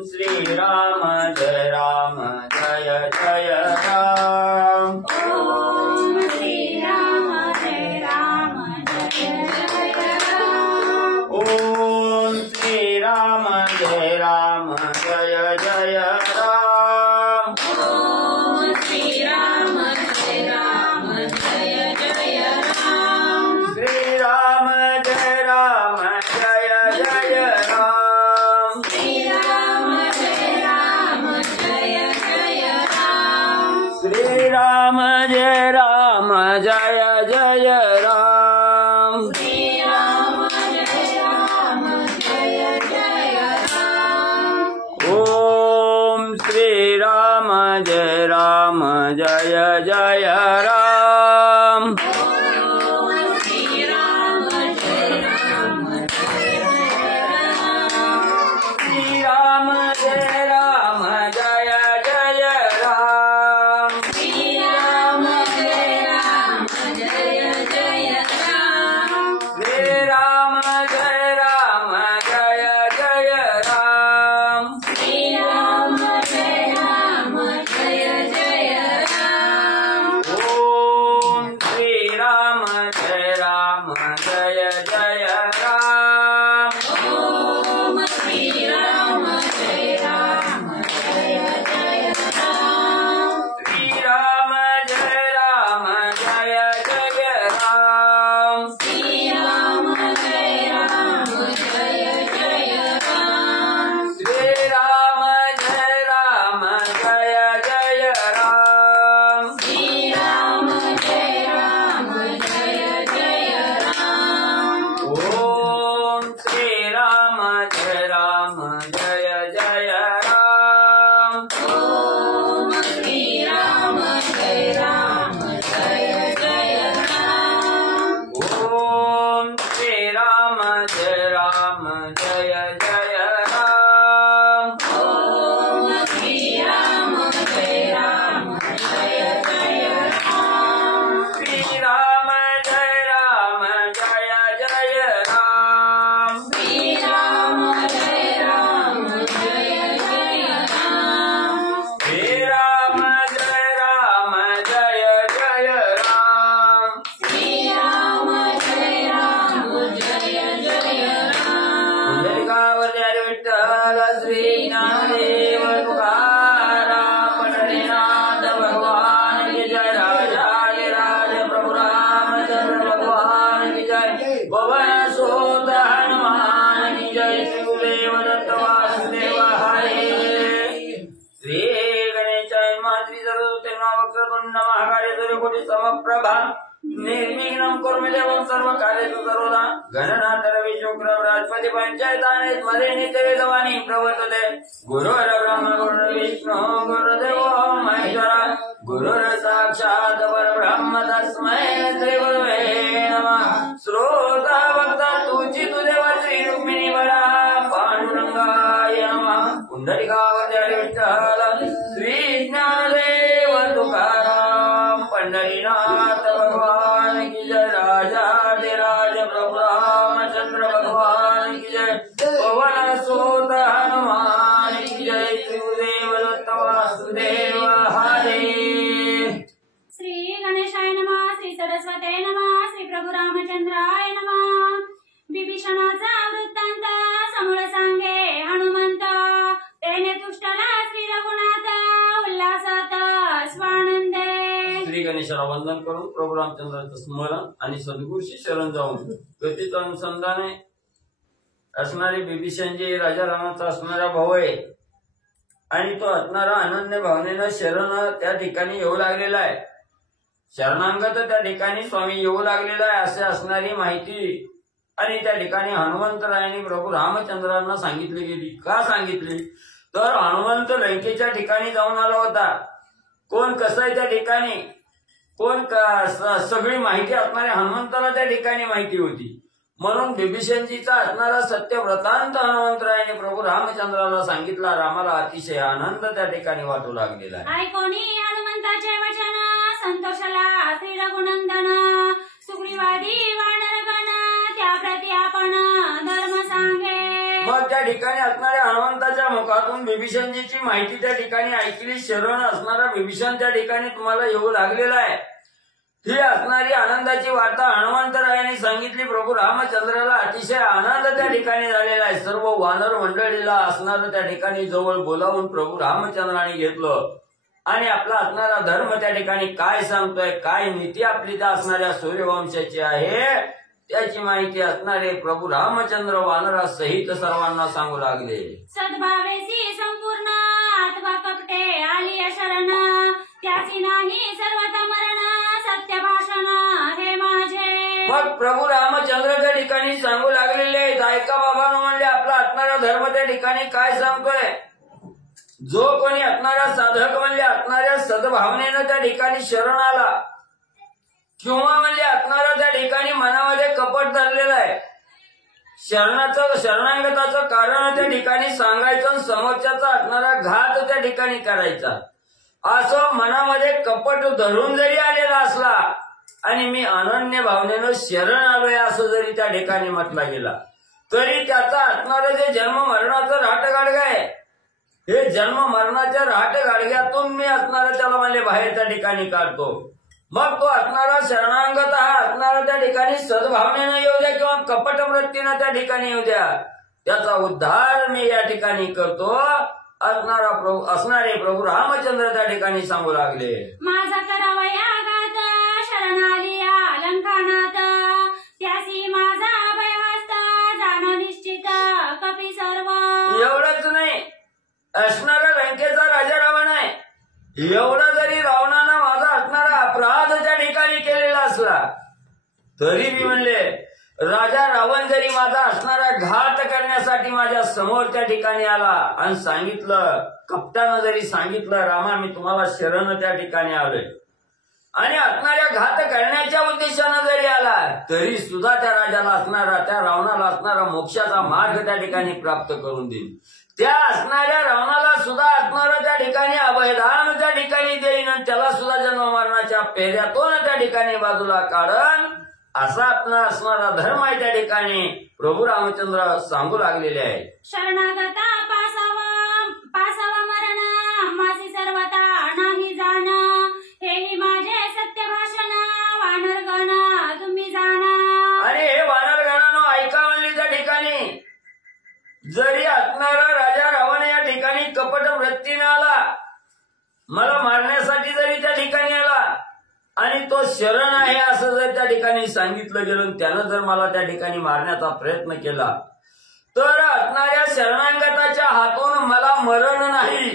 श्री राम जय जय राम। ओम श्री राम जय जय राम। ओम श्री राम जय जय राम। ओम श्री राम जय जय राम। श्री राम जय जय राम। श्री राम जय जय राम। श्री राम जय जय राम। श्री राम जय जय राम। ओम श्री राम जय जय राम। ओम श्री राम जय जय राम। श्री राम जय जय राम। श्री राम जय जय राम। श्री राम जय जय राम। श्री राम जय जय राम। ओम श्री राम जय जय राम। ओम श्री राम जय जय राम। श्री राम जय जय राम। श्री राम जय जय राम। श्री राम जय जय राम। श्री राम जय जय राम। ओम श्री राम जय जय राम। ओम श्री राम जय जय राम। ओम श्री राम जय जय राम। ओम श्री राम जय जय राम। श्री राम जय जय राम। श्री राम जय जय राम। श्री राम जय जय राम। श्री राम जय जय राम। पुंडलिकावतारी विठ्ठल श्री ज्ञानदेव तुकाराम पंढरीनाथ भगवान की जय। राजाधिराज प्रभु रामचंद्र भगवान की जय। पवन सुत हनुमान की जय। श्री गुरुदेव दत्त वासुदेव हरे। श्री गणेशाय मातृ सर्वोत्तम महाकार्य सूर्यकोटि समप्रभा निर्विघ्नं कुरु मे देवं सर्वकार्येषु सर्वदा। गणनाथ रविशुक्र बृहस्पति पंचायताने मध्ये नित्यवेदवाणी प्रवर्तते। गुरुर्ब्रह्मा गुरुर्विष्णु गुरुर्देवो महेश्वरः। गुरुर्साक्षात् परब्रह्म तस्मै श्री गुरवे नमः। श्रोता भक्ता तुझी देव श्री रुक्मिणी वरा पांडुरंगाय नमः। पुंडलिकावतारी विठ्ठल श्री ज्ञानदेव तुकाराम पंढरीनाथ भगवान की जय। राजाधिराज प्रभु रामचंद्र भगवान की जय। पवन सुत हनुमान की जय। श्री गुरुदेव दत्त वासुदेव हरे। श्री गणेशाय नमः। श्री सरस्वते नमः। श्री प्रभु रामचंद्राय नमः। विभीषणाचा वृत्तांत समूळ सांगे हनुमंत। तेने तुष्टला श्री रघुनाथ उल्हासात स्वानंदे। श्री गणेशाला वंदन करून प्रभू रामचंद्राचं स्मरण आणि सद्गुरूशी शरण जाऊन गतीत अनुसंधाने असणारे विभीषणजी राजा रामाचा असणारा भाऊ आहे आणि तो असणारा अनन्य भावनेनं शरण त्या ठिकाणी येऊ लागलेला आहे। शरणांगत त्या ठिकाणी स्वामी येऊ लागलेला आहे असे असणारी माहिती आणि त्या ठिकाणी हनुमंतरायांनी प्रभू रामचंद्रांना सांगितली गेली। का सांगितली तर हनुमंत लंकेच्या ठिकाणी जाऊन आला होता। कोण कसं आहे त्या ठिकाणी कोण सगळी माहिती असणाऱ्या हनुमंताला त्या ठिकाणी माहिती होती। म्हणून विभीषणजीचा असणारा सत्यव्रतांत हनुमंतरायाने प्रभू रामचंद्राला सांगितला। रामाला अतिशय आनंद त्या ठिकाणी वाटू लागलेला आहे। ऐकोनी हनुमंताचे वचन संतोषला श्री रघुनंदन। सुग्रीवादी वानरगण त्या प्रती आपण धर्म सांगे। मग त्या ठिकाणी असणाऱ्या हनुमंताच्या मुखातून बिभीषणजीची माहिती त्या ठिकाणी ऐकली. शरण असणारा बिभीषण त्या ठिकाणी तुम्हाला येऊ लागलेला आहे. ही असणारी आनंदाची वार्ता हनुमंतरायांनी सांगितली. प्रभू रामचंद्राला अतिशय आनंद त्या ठिकाणी झालेला आहे. सर्व वानर मंडळीला असणारं त्या ठिकाणी जवळ बोलावून प्रभू रामचंद्राने घेतलं आणि आपला असणारा धर्म त्या ठिकाणी काय सांगतोय, काय नीती आपली त्या असणाऱ्या सूर्यवंशाची आहे त्याची माहिती असणारे प्रभू रामचंद्र वानरा सहित सर्वांना सांगू लागले. सद्भावेसी संपूर्ण अथवा कपटे आली शरण, त्याची नाही सर्वता मरण, सत्य भाषण हे माझे. मग प्रभू रामचंद्र त्या ठिकाणी सांगू लागलेले आहेत. ऐका बाबांनो, म्हणले आपला असणारा धर्म त्या ठिकाणी काय सांगतोय. जो कोणी असणारा साधक म्हणले असणाऱ्या सद्भावनेनं त्या ठिकाणी शरण आला किंवा म्हणले असणारा त्या ठिकाणी मनामध्ये कपट धरलेलं आहे, शरणागताचं कारण त्या ठिकाणी सांगायचं, समोरच्याचा असणारा घात त्या ठिकाणी करायचा, असं मनामध्ये कपट धरून जरी आलेला असला आणि मी अनन्य भावनेनं शरण आलोय असं जरी त्या ठिकाणी म्हटलं गेला तरी त्याचा असणारं जे जन्म मरणाचं राटगाडगं आहे, हे जन्म मरणाच्या राटगाडग्यातून मी असणारा त्याला म्हणजे बाहेर त्या ठिकाणी काढतो. मग तो असणारा शरणांगत हा असणारा त्या ठिकाणी सद्भावनेनं येऊ द्या किंवा कपट वृत्तीनं त्या ठिकाणी येऊ द्या, त्याचा उद्धार मी या ठिकाणी करतो असणारे प्रभू रामचंद्र त्या ठिकाणी सांगू लागले. माझा करावया घात शरण आली अलंकानात, त्यासी माझा अभयहस्त जाण निश्चित कपी सर्व. एवढंच नाही, असणारा लंकेचा राजा रावण आहे, एवढा जरी रावणानं माझा असणारा अपराध त्या ठिकाणी केलेला असला तरी मी म्हणले राजा रावण जरी माझा असणारा घात करण्यासाठी माझ्या समोर त्या ठिकाणी आला आणि सांगितलं, कपटानं जरी सांगितलं रामा मी तुम्हाला शरण त्या ठिकाणी आलोय आणि असणाऱ्या घात करण्याच्या उद्देशानं जरी आला तरी सुद्धा त्या राजाला असणारा, त्या रावणाला असणारा मोक्षाचा मार्ग त्या ठिकाणी प्राप्त करून देईन. त्या असणाऱ्या रावणाला सुद्धा असणारं त्या ठिकाणी अभयदान त्या ठिकाणी देईन आणि त्याला सुद्धा जन्म मरणाच्या पेऱ्यातून त्या ठिकाणी बाजूला काढन, असा आपला असणारा धर्म आहे त्या ठिकाणी प्रभू रामचंद्र सांगू लागलेले आहे. शरणागता पासावा मरण, माझी सर्वता नाही जाण, हेही माझे सत्य भाषण, वानरगण तुम्ही जाणा. आणि हे वानरगणांनो ऐका म्हणली त्या ठिकाणी जरी असणारा राजा रावण या ठिकाणी कपट वृत्तीने आला, मला मारण्यासाठी जरी त्या ठिकाणी आला आणि तो शरण आहे असं जर त्या ठिकाणी सांगितलं गेलं, त्यानं जर मला त्या ठिकाणी मारण्याचा प्रयत्न केला तर असणाऱ्या शरणांगताच्या हातून मला मरण नाही.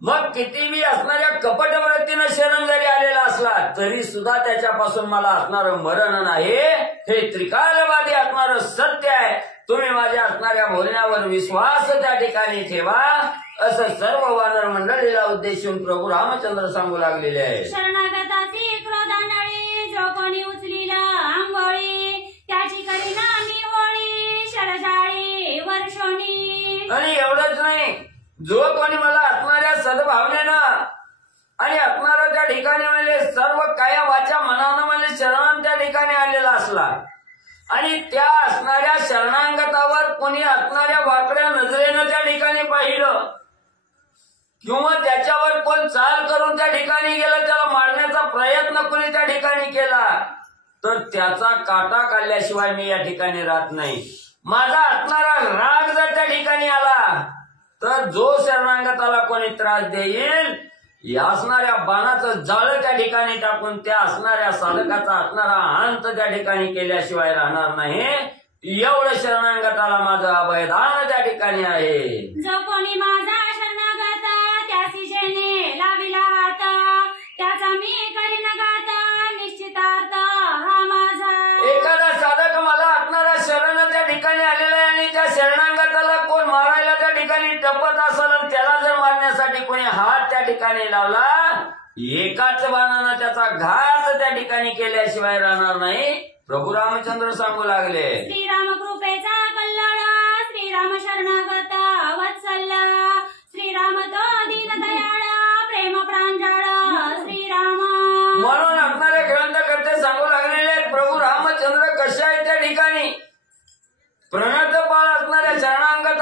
मग कितीही असणाऱ्या कपट वृत्तीनं शरण जरी आलेला असला तरी सुद्धा त्याच्यापासून मला असणारं मरण नाही. हे त्रिकालवादी असणारं सत्य आहे. तुम्ही माझ्या असणाऱ्या बोलण्यावर विश्वास त्या ठिकाणी ठेवा, असं सर्व वानर मंडळीला उद्देशून प्रभू रामचंद्र सांगू लागलेले आहे. शरणागताची क्रोधानळी जो कोणी उचलीला आंघोळी, त्याची करीना मी होळी शरजाळी वर्षोनी. आणि एवढंच नाही, जो कोणी मला असणाऱ्या सद्भावनेनं आणि असणाऱ्या त्या ठिकाणी म्हणजे सर्व काया वाचा मनानं म्हणजे शरण त्या ठिकाणी आलेला असला आणि त्या असणाऱ्या शरणांगतावर कोणी असणाऱ्या वाकड्या नजरेनं त्या ठिकाणी पाहिलं किंवा त्याच्यावर कोण चाल करून त्या ठिकाणी गेलं, त्याला मारण्याचा प्रयत्न कोणी त्या ठिकाणी केला तर त्याचा काटा काढल्याशिवाय मी या ठिकाणी राहत नाही. माझा असणारा राग जर त्या ठिकाणी आला तर जो शरणांगताला कोणी त्रास देईल या असणाऱ्या बाणाचं जाळं त्या ठिकाणी टाकून त्या असणाऱ्या साधकाचा असणारा अंत त्या ठिकाणी केल्याशिवाय राहणार नाही. एवढं शरणांगताला माझं अभयदान त्या ठिकाणी आहे. जो कोणी माझा शरणागत त्याची जेणे लाविला हात, त्याचा मी करीन गात निश्चितार्थ हा माझा. एखादा साधक मला असणारा शरण त्या ठिकाणी आलेला आहे आणि त्या शरणांगताला कोण मारायला त्या ठिकाणी टपत असेल, त्याला जर मारण्यासाठी कोणी हात त्या ठिकाणी लावला, एकाच बाणानं त्याचा घात त्या ठिकाणी केल्याशिवाय राहणार नाही. प्रभू रामचंद्र सांगू लागले. श्रीराम कृपेचा कल्लोळ, श्रीराम शरणागत वत्सल, श्रीराम तो दीनदयाळ प्रेम प्रांजळ श्रीराम. म्हणून असणारे ग्रंथकर्ते सांगू लागलेले प्रभू रामचंद्र कशा आहेत त्या ठिकाणी प्रणतपाळ असणाऱ्या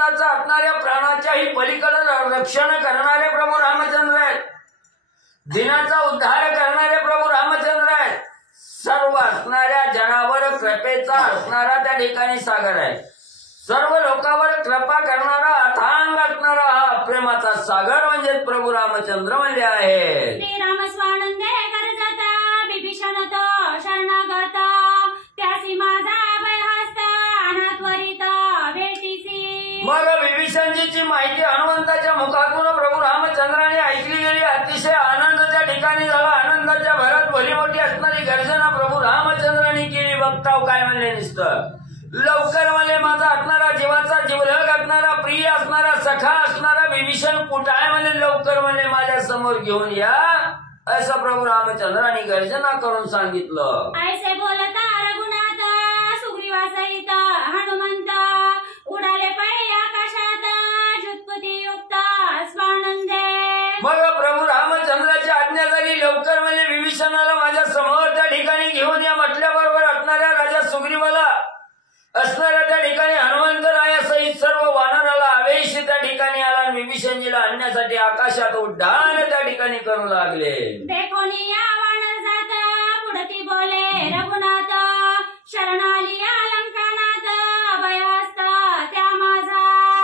हनुमंताचा असणाऱ्या प्राणाच्याही पलीकडे रक्षण करणारे प्रभू रामचंद्र आहेत. दिनाचा उद्धार करणारे प्रभू रामचंद्र आहेत. सर्व असणाऱ्या जनावर कृपेचा असणारा त्या ठिकाणी सागर आहे. सर्व लोकांवर कृपा करणारा अथांग असणारा हा प्रेमाचा सागर म्हणजे प्रभू रामचंद्र म्हणले आहे. श्रीराम स्वानंदे करजाता विभीषण तो शरणागत त्यासी माझा अभयहस्त अनात्वरित भेटीसी. मग विभीषणजीची माहिती हनुमंताच्या मुखातून प्रभू रामचंद्राने ऐकली गेली. अतिशय आनंदाच्या ठिकाणी झाला. आनंदाच्या भरात भली मोठी असणारी गर्जना प्रभू रामचंद्राने केली. बघताव काय म्हणले नुसतं लवकर म्हणले माझा असणारा जीवाचा जीवलग असणारा प्रिय असणारा सखा असणारा विभीषण कुठं आहे म्हणले लवकर म्हणले माझ्या समोर घेऊन या असं प्रभू रामचंद्राने गर्जना करून सांगितलं. ऐसे बोलता रघुनाथ सुग्रीवासहित हनुमंत उडाले पै आकाशात जुत्पती युक्त स्वानंदे. मग प्रभू रामचंद्राची आज्ञा झाली. लवकर म्हणजे विभीषणाला माझ्या समोर त्या ठिकाणी घेऊन या म्हटल्याबरोबर असणाऱ्या राजा सुग्रीवाला असणाऱ्या त्या ठिकाणी हनुमंतरायासहित सर्व वानराला आवेश त्या ठिकाणी आला. विभीषणजीला आणण्यासाठी आकाशात उड्डाण त्या ठिकाणी करू लागले. देखोनी या वानर जात पुढती बोले रघुनाथ शरणाली या लंकानाथ अभयहस्त त्या माझा.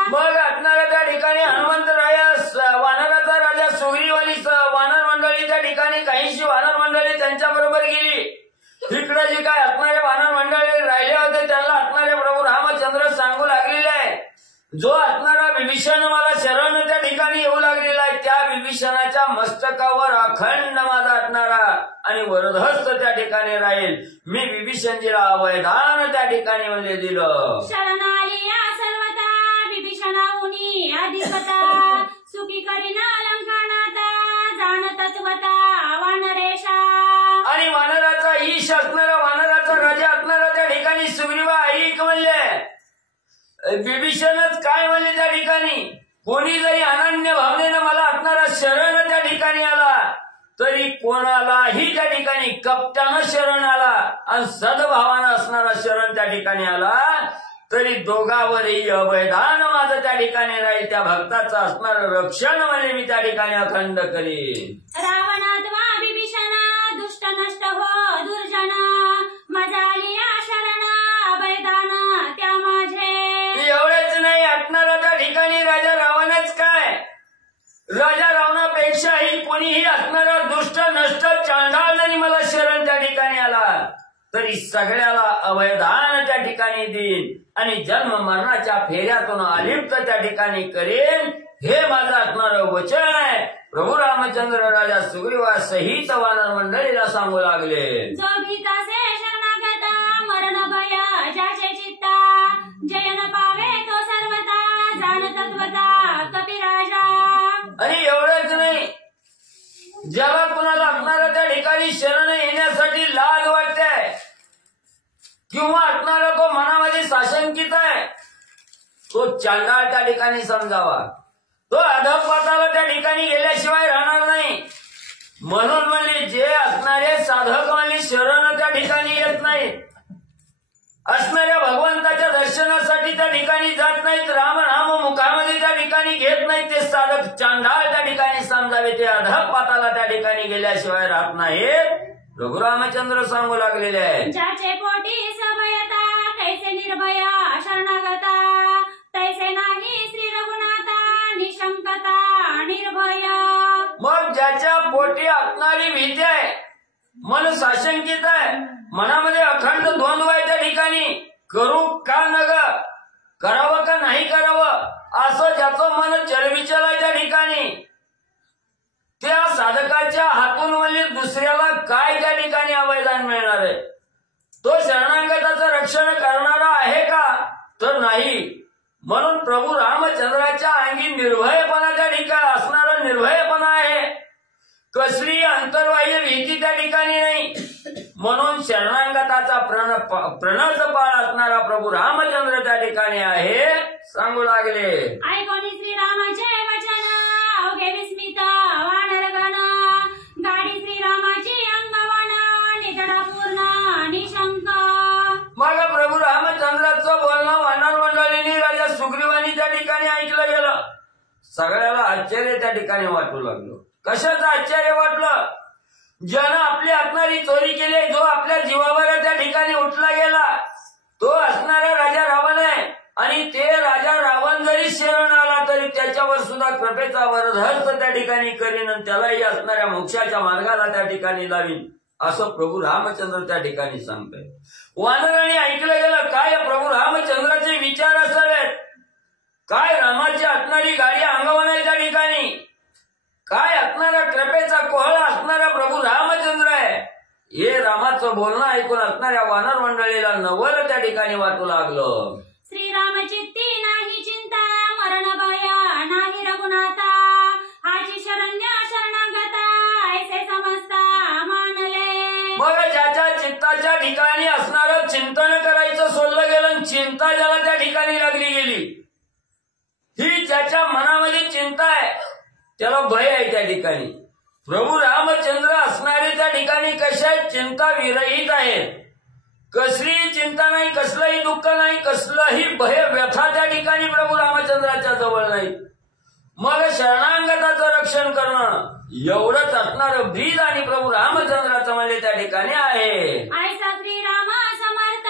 मग असणाऱ्या त्या ठिकाणी हनुमंतरायास वानराचा राजा सुग्रीवाली वानर मंडळी त्या ठिकाणी काहीशी वानर मंडळी त्यांच्या बरोबर गेली. इकडे जे काय असणारे वानर मंडळी राहिले होते त्यांना असणारे प्रभू रामचंद्र सांगू लागलेले आहे जो असणारा विभीषण मला शरण त्या ठिकाणी येऊ लागलेला आहे त्या विभीषणाच्या मस्तकावर अखंड माझा असणारा आणि वरदहस्त त्या ठिकाणी राहील. मी विभीषणजीला अभयदान त्या ठिकाणी म्हणजे दिलं. शरणाली या सर्वता विभीषणाहुनी अधिपता सुखी करीना लंकानाथ जाण तत्वता वानरेशा. आणि वानराचा ईश असणारा वानराचा राजा असणारा त्या ठिकाणी सुग्रीवा ऐक म्हणले विभीषणच काय म्हणले त्या ठिकाणी कोणी जरी अनन्य भावनेनं मला असणारा शरण त्या ठिकाणी आला तरी कोणालाही त्या ठिकाणी कपटानं शरण आला आणि सद्भावानं असणारा शरण त्या ठिकाणी आला तरी दोघावरही अभयदान माझं त्या ठिकाणी राहील. त्या भक्ताचं असणारं रक्षण म्हणजे मी त्या ठिकाणी अखंड करीन. रावणात्वा विभीषणा दुष्ट नष्ट हो दुर्जन मजाली या शरण अभयदान त्या माझे. एवढेच नाही असणारा त्या ठिकाणी राजा रावणच काय राजा रावणापेक्षाही कोणीही असणारा दुष्ट नष्ट चांडाळ जरी मला शरण त्या ठिकाणी आला तरी सगळ्याला अभयदान त्या ठिकाणी देईन आणि जन्म मरणाच्या फेऱ्यातून अलिप्त त्या ठिकाणी करेन हे माझं असणारं वचन आहे. प्रभू रामचंद्र राजा सुग्रीवा सहित वानर मंडळीला सांगू लागले. जो भीतासे शरणागता मरण भय ज्याचे चित्ता जयन पावे तो सर्वता जाण तत्वता कपिराजा. आणि एवढंच नाही ज्याला कुणाला असणारा त्या ठिकाणी शरण येण्यासाठी लाज वाटते किंवा असणारा तो मनामध्ये साशंकित आहे तो चांडाळ त्या ठिकाणी समजावा. तो अधपाताला त्या ठिकाणी गेल्याशिवाय राहणार नाही. म्हणून म्हणजे जे असणारे साधक म्हणजे शरण त्या ठिकाणी येत नाहीत असणाऱ्या भगवंताच्या दर्शनासाठी त्या ठिकाणी जात नाहीत राम नाम मुखामध्ये त्या ठिकाणी घेत नाहीत ते साधक चांडाळ त्या ठिकाणी समजावे. ते अधपाताला त्या ठिकाणी गेल्याशिवाय राहत नाहीत प्रभू रामचंद्र सांगू लागलेले आहे. ज्याचे पोटी सभयता कैसे निर्भय शरणागता तैसे नाही श्री रघुनाथा निशंकता निर्भय. मग ज्याच्या पोटी असणारी भीती आहे मन साशंकित आहे मनामध्ये अखंड द्वंद्व आहे त्या ठिकाणी करू का न ग करावं का नाही करावं असं ज्याचं मन चलबिचल आहे त्या ठिकाणी त्या साधकाच्या हातून म्हणजे दुसऱ्याला काय त्या ठिकाणी अभयदान मिळणार आहे. तो शरणागताचं रक्षण करणारा आहे का तर नाही. म्हणून प्रभू रामचंद्राच्या अंगी निर्भयपणा त्या ठिकाणी असणारा निर्भयपणा आहे. कसली अंतर्बाह्य भीती त्या ठिकाणी नाही. म्हणून शरणागताचा प्रणत पाळ असणारा प्रभू रामचंद्र त्या ठिकाणी आहे सांगू लागले. ऐकोनी श्रीरामाचे वचन अवघे विस्मित वानरगण गाडी श्रीरामाची अंगवण नितडा पूर्ण निशंक. मग प्रभू रामचंद्राचं बोलणं वानर मंडळींनी राजा सुग्रीवानी त्या ठिकाणी ठिकाणी ऐकलं गेलं. सगळ्याला आश्चर्य त्या ठिकाणी वाटू लागलं. कशाचं आश्चर्य वाटलं? ज्यानं आपली असणारी चोरी केली, जो आपल्या जीवावर त्या ठिकाणी उठला गेला, तो असणारा राजा रावण आहे. आणि ते राजा रावण जरी शरण आला तरी त्याच्यावर सुद्धा कृपेचा वरदहस्त त्या ठिकाणी करीन आणि त्यालाही असणाऱ्या मोक्षाच्या मार्गाला त्या ठिकाणी लावीन, असं प्रभू रामचंद्र त्या ठिकाणी सांगताय. वानरांनी ऐकलं गेलं काय प्रभू रामचंद्राचे विचार असावेत, काय रामाची असणारी गाडी अंगवण आहे त्या ठिकाणी, काय असणारा कृपेचा कोहळा असणारा प्रभू रामचंद्र आहे. हे रामाचं बोलणं ऐकून असणाऱ्या वानर मंडळीला नवल त्या ठिकाणी वाटू लागलं. श्रीराम चित्ती नाही चिंता मरण भय नाही रघुनाथा आजी शरण्य शरणागता ऐसे समजता मानले. मग ज्याच्या चित्ताच्या ठिकाणी असणारं चिंतन करायचं सोडलं गेलं, चिंता ज्याला त्या ठिकाणी लागली गेली, ही ज्याच्या मनामध्ये चिंता आहे त्याला भय आहे त्या ठिकाणी. प्रभू रामचंद्र असणारे त्या ठिकाणी कशा चिंता विरहित आहेत. कसलीही चिंता नाही, कसलंही दुःख नाही, कसलंही भय व्यथा त्या ठिकाणी प्रभू रामचंद्राच्या जवळ नाही. मग शरणांगताचं रक्षण करणं एवढंच असणारं ब्रीद आणि प्रभू रामचंद्राचं म्हणजे त्या ठिकाणी आहे. ऐसा श्रीराम समर्थ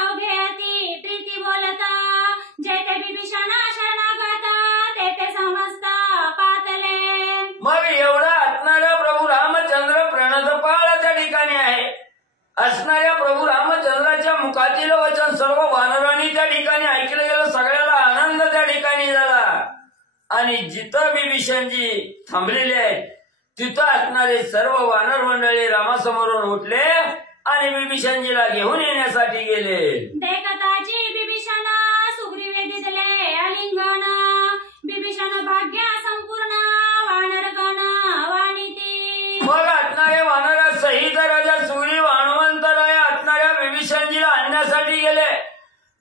अवघेती प्रीती बोलता जेथे विभीषण शरणागता तेथे समजता पातले. मग एवढा असणारा प्रभू रामचंद्र प्रणतपाळ त्या ठिकाणी आहे. असणाऱ्या प्रभू रामचंद्राच्या मुखातील वचन सर्व वानरांनी त्या ठिकाणी ऐकलं गेलं. सगळ्याला आनंद त्या ठिकाणी झाला. आणि जिथं विभीषणजी थांबलेले आहेत तिथं असणारे सर्व वानर मंडळी रामासमोरून उठले आणि विभीषणजीला घेऊन येण्यासाठी गेले. देखताची विभीषण सुग्रीवे दिसले आलिंगन विभीषण भाग्य संपूर्ण वानरगण वाणिती. मग असणारे वानरा सहित राजा सुग्रीव हनुमंतराय असणाऱ्या विभीषणजीला आणण्यासाठी गेले.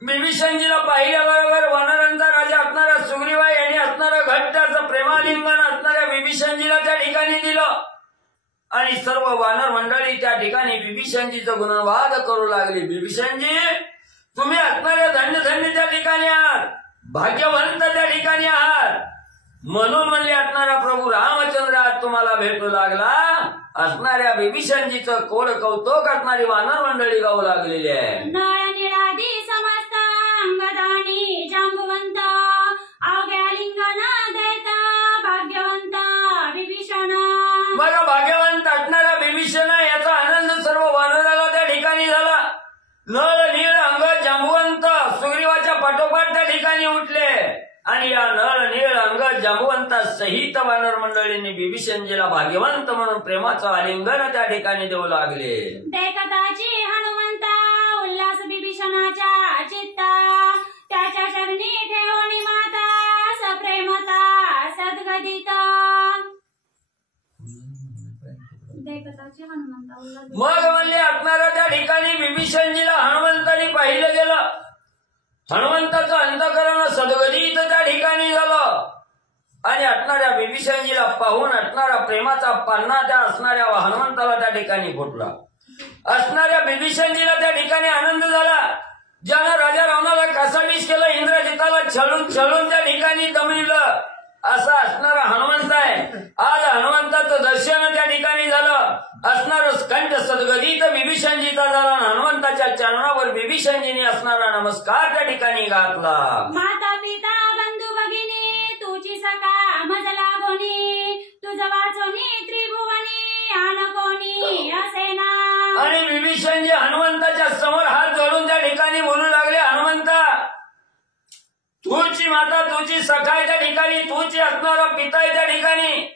विभीषणजीला पाहिल्याबरोबर वानरांचा राजा असणारा सुग्रीवा यांनी असणारं घट्ट असं प्रेमालिंगन असणाऱ्या विभीषणजीला त्या ठिकाणी दिलं. आणि सर्व वानर मंडळी त्या ठिकाणी विभीषणजीचं गुणवाद करू लागली. विभीषणजी तुम्ही असणाऱ्या धन्य धन्य त्या ठिकाणी आहात, भाग्यवंत त्या ठिकाणी आहात. म्हणून म्हणले असणारा प्रभू रामचंद्र आज तुम्हाला भेटू लागला. असणाऱ्या विभीषणजीचं कोड कौतुक असणारी वानर मंडळी गाऊ लागलेली आहे. नळ निळादी समस्त अंगदानी जांबुवंत अवघ्या लिंगन देता भाग्यवंत विभीषण. मग भाग्यवंत असणारा विभीषण याचा आनंद सर्व वानराला त्या ठिकाणी झाला. नळ नीळ अंग जांबुवंत सुग्रीवाच्या पाठोपाठ त्या ठिकाणी उठले. आणि या नळ नीळ अंग जांबुवंता सहित वानर मंडळींनी विभीषणजीला भाग्यवंत म्हणून प्रेमाचं आलिंगन त्या ठिकाणी देऊ लागले. देखताची हनुमंता उल्हास विभीषणाच्या चित्ता त्याच्या चरणी ठेवणी माता सप्रेमता सद्गदिता. देखताची हनुमंता उल्हास. मग म्हणले असणारा त्या ठिकाणी विभीषणजीला हनुमंतांनी पाहिलं गेलं. हनुमंताचं अंतःकरण सद्गदित त्या ठिकाणी झालं. आणि असणाऱ्या विभीषणजीला पाहून असणारा प्रेमाचा पान्हा त्या असणाऱ्या हनुमंताला त्या ठिकाणी फुटला. असणाऱ्या विभीषणजीला त्या ठिकाणी आनंद झाला. ज्यानं राजा रावणाला कासावीस केलं, इंद्रजिताला छळून छळून त्या ठिकाणी दमविलं, असा असणारा हनुमंत आहे. आज हनुमंताचं दर्शन त्या ठिकाणी झालं. असणारं कंठ सद्गदित विभीषणजीचा झाला. हनुमंताच्या चरणावर विभीषणजीने असणारा नमस्कार त्या ठिकाणी घातला. माता पिता बंधू भगिनी तुझी सखा मजला गोनी तुझ वाचोनी त्रिभुवनी आन कोणी असे ना. आणि विभीषणजी हनुमंताच्या समोर हात जोडून त्या ठिकाणी बोलू लागले, हनुमंता तूची माता तुझी सखा आहे त्या ठिकाणी, तूची असणारा पिता आहे त्या ठिकाणी,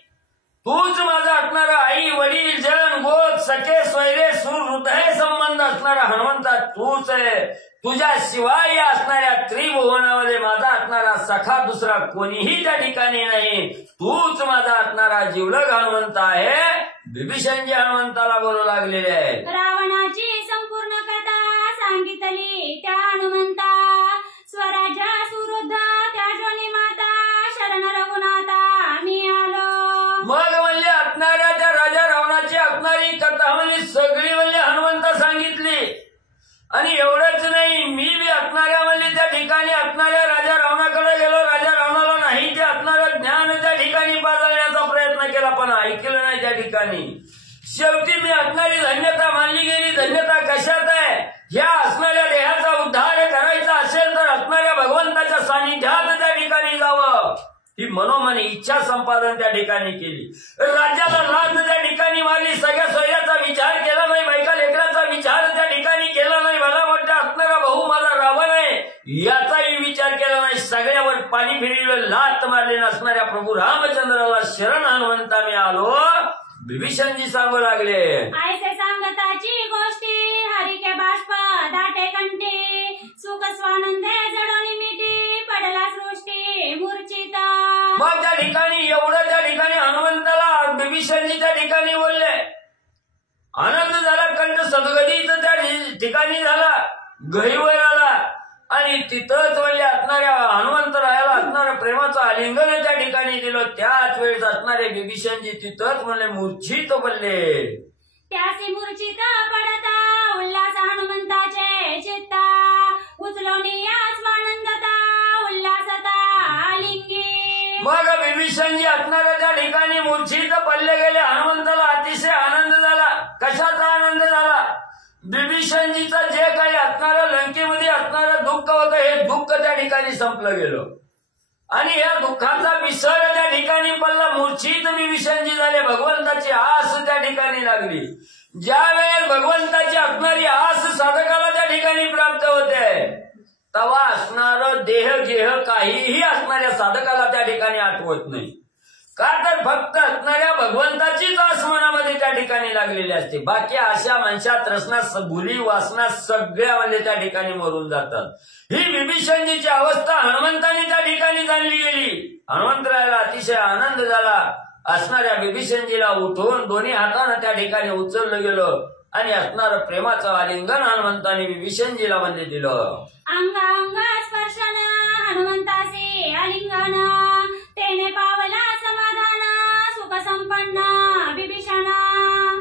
तूच माझा असणारा आई वडील जन गोत सखे स्वैरे सूर हृदय संबंध असणारा हनुमंता तूच आहे. तुझ्या शिवाय या असणाऱ्या त्रिभुवनामध्ये माझा असणारा सखा दुसरा कोणीही त्या ठिकाणी नाही. तूच माझा असणारा जीवलग हनुमंत आहे. विभीषणजी हनुमंताला बोलू लागलेले आहेत. रावणाची संपूर्ण कथा सांगितली त्या हनुमंता स्वराज्य सुरुद्ध त्या जोनी माता शरण रघुनाथा मी आलो. मग म्हणले असणाऱ्या त्या राजा रावणाची असणारी कथा म्हणजे सगळी म्हणजे हनुमंता सांगितली. आणि एवढंच नाही, मी बी असणाऱ्या म्हणजे त्या ठिकाणी असणाऱ्या राजा रावणाकडे गेलो. राजा रावणा ठिकाणी. शेवटी मी असणारी धन्यता मानली गेली. धन्यता कशात आहे? ह्या असणाऱ्या देहाचा उद्धार करायचा असेल तर असणाऱ्या भगवंताच्या सानिध्यात त्या ठिकाणी जावं. ही मनोमन इच्छा संपादन त्या ठिकाणी केली. राज्याला लाज त्या ठिकाणी मारली. सगळ्या सोयऱ्याचा विचार केला नाही. बायका लेकराचा विचार त्या ठिकाणी केला नाही. मला वाटतं असणारा भाऊ माझा रावण आहे याचाही विचार केला नाही. सगळ्यावर पाणी फिरवलं, लात मारले नसणाऱ्या प्रभू रामचंद्राला शरण हनुमंता मी आलो. विभीषणजी सांगू लागले, ऐसे सांगताची गोष्टी हरी के बाष्प दाटे कंठी सुख स्वानंदे जडोनी मिठी पडला सृष्टी मूर्छिता. मग त्या ठिकाणी एवढं त्या ठिकाणी हनुमंताला विभीषणजी त्या ठिकाणी बोलले. आनंद झाला, कंठ सदगदित त्या ठिकाणी झाला, गहिवर आला आणि तिथंच म्हणजे असणाऱ्या हनुमंतरायाला असणाऱ्या प्रेमाचं आलिंगन त्या ठिकाणी दिलं. त्याच वेळेस असणारे विभीषणजी तिथंच म्हणले मूर्छित बनले. त्यासी मूर्छित पडता उल्हास हनुमंताचे चित्ता उचलोनी स्वानंदता उल्हासता आलिंगी. मग विभीषणजी असणाऱ्या त्या ठिकाणी मूर्छित पडले गेले. हनुमंताला अतिशय आनंद झाला. कशाचा आनंद झाला? विभीषणजीचं जे काही असणारं लंकेमध्ये असणारं दुःख होतं हे दुःख त्या ठिकाणी संपलं गेलं आणि या दुःखाचा विसर त्या ठिकाणी पडला. मूर्छित विभीषणजी झाले. भगवंताची आस त्या ठिकाणी लागली. ज्या वेळेस भगवंताची असणारी आस साधकाला त्या ठिकाणी प्राप्त होते तेव्हा असणारं देह गेह काहीही असणाऱ्या साधकाला त्या ठिकाणी आठवत नाही. का तर फक्त असणाऱ्या भगवंताचीच आस मनामध्ये त्या ठिकाणी लागलेली असते. बाकी आशा मनशा तृष्णा भुली वासना सगळ्या म्हणजे त्या ठिकाणी मरून जातात. ही विभीषणजीची अवस्था हनुमंतांनी त्या ठिकाणी जाणली गेली. हनुमंतरायाला अतिशय आनंद झाला. असणाऱ्या विभीषणजीला उठवून दोन्ही हातानं त्या ठिकाणी उचललं गेलं आणि असणारं प्रेमाचं आलिंगन हनुमंतांनी विभीषणजीला म्हणजे दिलं. अंग अंग स्पर्शन हनुमंताचे आलिंगन तेने पावला समाधान सुख संपन्न विभीषण.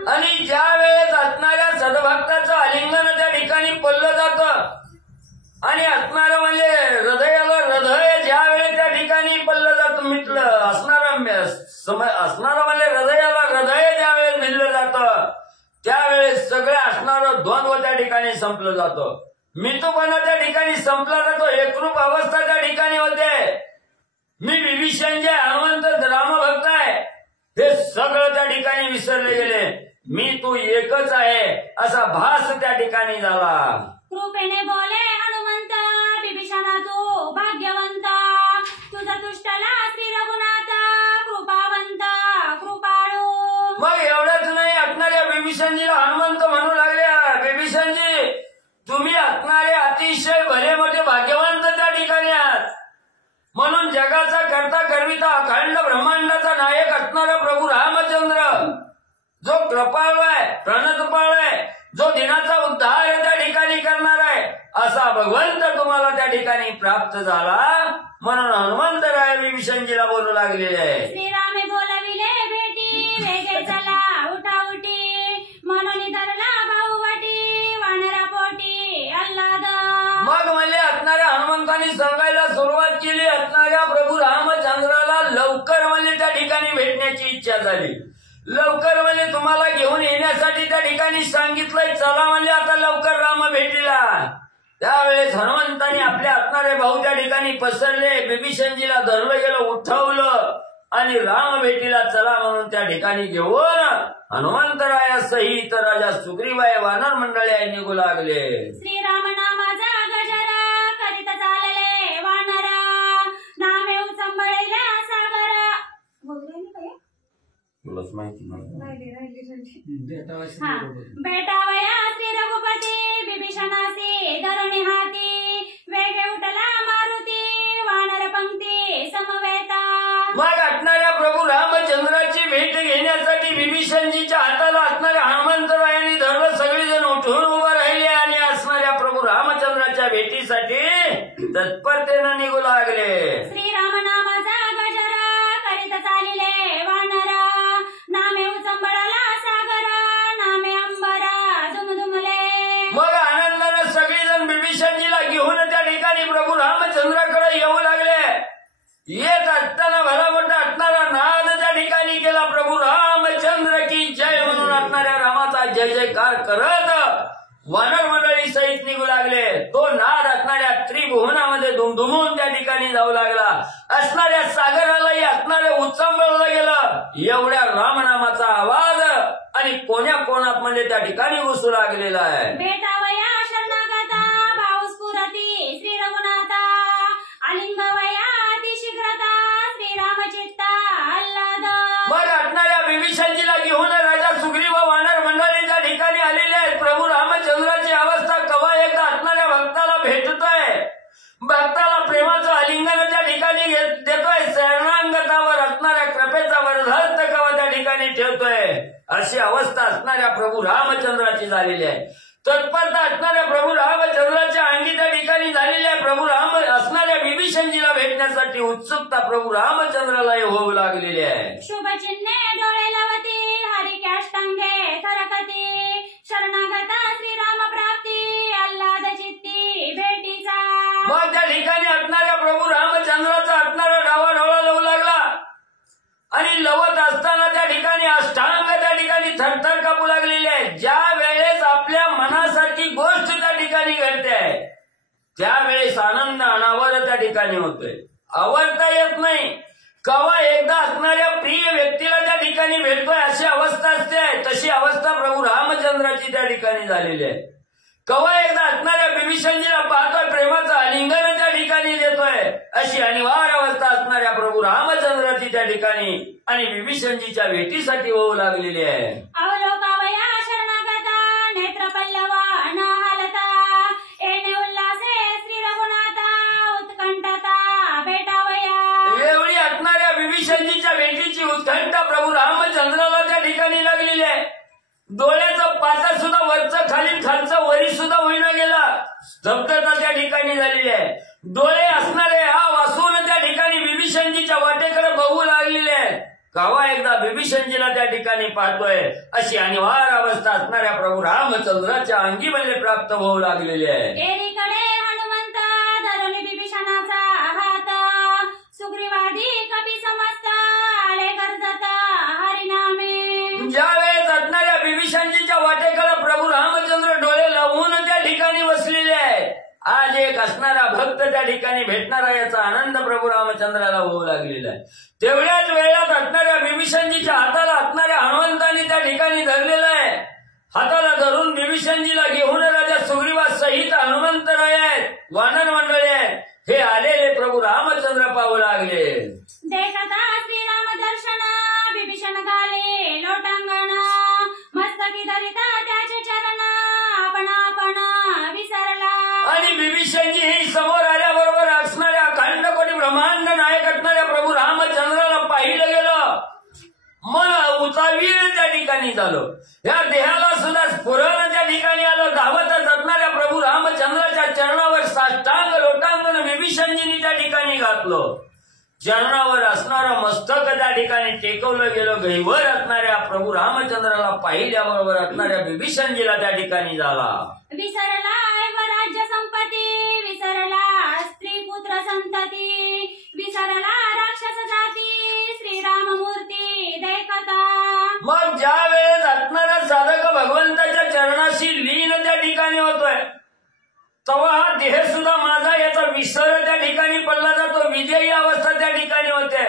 आणि ज्या वेळेस असणाऱ्या सद्भक्ताचं आलिंगन त्या ठिकाणी पडलं जातं आणि असणारं म्हणजे हृदयाला हृदय ज्या वेळेस त्या ठिकाणी पडलं जातं मिटलं असणारं म्हणजे हृदयाला हृदय ज्या वेळेस मिळलं जातं त्यावेळेस सगळं असणारं द्वंद्व त्या ठिकाणी संपलं जातं. मितूपणा त्या ठिकाणी संपला जातो. एकरूप अवस्था त्या ठिकाणी होते. मी विभीषण जे हनुमंत रामभक्त आहे हे सगळं त्या ठिकाणी विसरले गेले. मी तू एकच आहे असा भास त्या ठिकाणी झाला. कृपेने बोले हनुमंत विभीषणा तू भाग्यवंत तुझा तुष्टला श्री रघुनाथ कृपावंत कृपाळू. मग एवढंच नाही असणाऱ्या विभीषणजीला हनुमंत म्हणू लागले, विभीषणजी तुम्ही असणारे अतिशय भले मोठे भाग्यवंत त्या ठिकाणी आहात. म्हणून जगाचा करता करविता अखंड ब्रह्मांडाचा नायक असणारा प्रभू रामचंद्र जो कृपाळू आहे प्रणतपाळ आहे जो दिनाचा उद्धार त्या ठिकाणी करणार आहे असा भगवंत तुम्हाला त्या ठिकाणी प्राप्त झाला. म्हणून हनुमंतराय विभीषणजीला बोलू लागलेले आहे. श्रीरामे बोलविले भेटी वेगे चला उठा उठी म्हणून धरला भाऊवटी वानरा पोटी आल्हाद. मग म्हणजे असणाऱ्या हनुमंतांनी सांगायला सुरुवात केली. असणाऱ्या प्रभू रामचंद्राला लवकर म्हणजे त्या ठिकाणी भेटण्याची इच्छा झाली. लवकर म्हणजे तुम्हाला घेऊन येण्यासाठी त्या ठिकाणी सांगितलंय. चला म्हणजे आता लवकर राम भेटीला. त्यावेळेस हनुमंतांनी आपल्या असणारे भाऊ त्या ठिकाणी पसरले. विभीषणजीला धरलं गेलं उठवलं आणि राम भेटीला चला म्हणून त्या ठिकाणी घेऊन हनुमंतराया सहित राजा सुग्रीवाय वानर मंडळी निघू लागले. श्रीराम नामाचा गजर करीत चालले वानर नामे उचंबळेला सागर. तुलाच माहिती बेटावया श्री रघुपती विभीषणासी धरुणी हाती वेगे उठला मारुती वानर पंक्ती समवेता. मग असणाऱ्या प्रभू रामचंद्राची भेट घेण्यासाठी विभीषणजीच्या हाताला असणाऱ्या हनुमंतरायांनी धरलं. सगळेजण उठून उभं राहिले आणि असणाऱ्या प्रभू रामचंद्राच्या भेटीसाठी तत्परतेनं निघू लागले. श्रीराम नामाचा गजर करीत चालिले वानर नामे उचंबळला सागर नामे अंबरा दुमदुमले. मग आनंदानं सगळेजण विभीषणजीला घेऊन त्या ठिकाणी प्रभू रामचंद्राकडे येऊ लागले. येत असताना भला मोठा असणारा नाद त्या ठिकाणी केला. प्रभू रामचंद्र की लागले. तो नाद असणाऱ्या त्रिभुवनामध्ये दुमदुमून त्या ठिकाणी जाऊ लागला. असणाऱ्या सागरालाही असणाऱ्या उच्चांबळला गेलं. एवढ्या रामनामाचा आवाज आणि कोण्या कोणात मध्ये त्या ठिकाणी घुसू लागलेला आहे. भेटावया शरणागता भाव स्फुरती श्री रघुनाथा आलिंगवया अतिशीघ्रता श्रीरामचित्ता आल्हाद. मग असणाऱ्या विभीषणजीला घेऊन राजा सुग्रीव वानर मंडळी त्या ठिकाणी आलेले आहेत. प्रभू रामचंद्राची अवस्था कवा एकदा असणाऱ्या भक्ताला भेटतोय. भक्ताला प्रेमाचं आलिंगन त्या ठिकाणी देतोय. शरणागतावर असणाऱ्या कृपेचा वरदहस्त कवा त्या ठिकाणी ठेवतोय. अशी अवस्था असणाऱ्या प्रभू रामचंद्राची झालेली आहे. तत्परता असणाऱ्या प्रभू रामचंद्राच्या अंगी त्या ठिकाणी झालेली आहे. प्रभू राम असणाऱ्या विभीषणजीला भेटण्यासाठी उत्सुकता प्रभू रामचंद्राला होऊ लागलेली आहे. शुभचिन्हे डोळे लावती हरी कॅष्टांगे थरकती शरणागता श्रीराम प्राप्ती आल्हाद चित्ती भेटीचा. मग त्या ठिकाणी असणाऱ्या प्रभू रामचंद्राचा असणारा डावा डोळा लावू लागला आणि लवत असताना त्या ठिकाणी अष्टांग त्या ठिकाणी थरथर कापू लागलेली आहे. ज्या वेळेस आपल्या मनासारखी गोष्ट त्या ठिकाणी घडते त्यावेळेस आनंद अनावर त्या ठिकाणी होतोय. आवडता येत नाही. कवा एकदा असणाऱ्या प्रिय व्यक्तीला त्या ठिकाणी भेटतोय अशी अवस्था असते. तशी अवस्था प्रभू रामचंद्राची त्या ठिकाणी झालेली आहे. कवा एकदा असणाऱ्या विभीषणजीला पाहतोय. प्रेमाचं आलिंगन त्या ठिकाणी देतोय. अशी अनिवार्य अवस्था असणाऱ्या प्रभू रामचंद्राची त्या ठिकाणी आणि विभीषणजीच्या भेटीसाठी होऊ लागलेली आहे. अवलोकावया शरणागता नेत्र पल्लवा न हालता येणे उल्हासे श्री रघुनाथा उत्कंठता भेटावया. एवढी असणाऱ्या विभीषणजीच्या भेटीची उत्कंठा प्रभू रामचंद्राला त्या ठिकाणी लागलेली आहे. डोळ्याचं पाता सुद्धा वरचं खाली खालचं वरी सुद्धा होईना गेला. स्तब्धता त्या ठिकाणी झालेली आहे. डोळे असणारे हा वासून त्या ठिकाणी विभीषणजीच्या वाटेकडे बघू लागलेले आहेत. कवा एकदा विभीषणजीला त्या ठिकाणी पाहतोय अशी अनिवार्य अवस्था असणाऱ्या प्रभू रामचंद्राच्या अंगीमध्ये प्राप्त होऊ लागलेली आहे. एकीकडे हनुमंत धरून विभीषणाचा हात सुग्रीवादी कपी समस्त आले गरजत हरिनामे. ज्यावेळेस असणाऱ्या विभीषणजीच्या वाटेकडे प्रभू रामचंद्र डोळे लावून त्या ठिकाणी बसलेले आहेत. आज एक असणारा भक्त त्या ठिकाणी भेटणारा याचा आनंद प्रभू रामचंद्राला होऊ लागलेला आहे. तेवढ्याच वेळात असणाऱ्या विभीषणजीच्या हाताला असणाऱ्या हनुमंतांनी त्या ठिकाणी धरलेलं आहे. हाताला धरून विभीषणजीला घेऊन राजा सुग्रीवा सहित हनुमंतराय आहेत, वानर मंडळी आहेत, हे आलेले प्रभू रामचंद्र पाहू लागले. देखता श्रीराम दर्शन विभीषण घाले लोटांगण मस्तकी धरिता त्याचे चरण आपण आपण विसरला. आणि विभीषणजी हे समोर आल्याबरोबर असणाऱ्या अखंड कोटी ब्रह्मांड नायक असणाऱ्या प्रभू रामचंद्राला पाहिलं गेलं. मन उतावीर त्या ठिकाणी झालं. या देहाला सुद्धा स्फुरण त्या ठिकाणी आलं. धावतच असणाऱ्या प्रभू रामचंद्राच्या चरणावर साष्टांग लोटांगण विभीषणजींनी त्या ठिकाणी घातलं. चरणावर असणारं मस्तक त्या ठिकाणी टेकवलं गेलं. गैवर असणाऱ्या प्रभू रामचंद्राला पाहिल्याबरोबर असणाऱ्या विभीषणजीला त्या ठिकाणी झाला. विसरला राज्य संपत्ती विसरला स्त्री पुत्र संतती विसरला राक्षस जाती श्रीराम मूर्ती देखता. मग ज्या वेळेस असणारा साधक भगवंताच्या चरणाशी लीन त्या ठिकाणी होतोय तेव्हा हा देह सुद्धा माझा याचा विसर त्या ठिकाणी पडला जातो. विदेही अवस्था त्या ठिकाणी होते.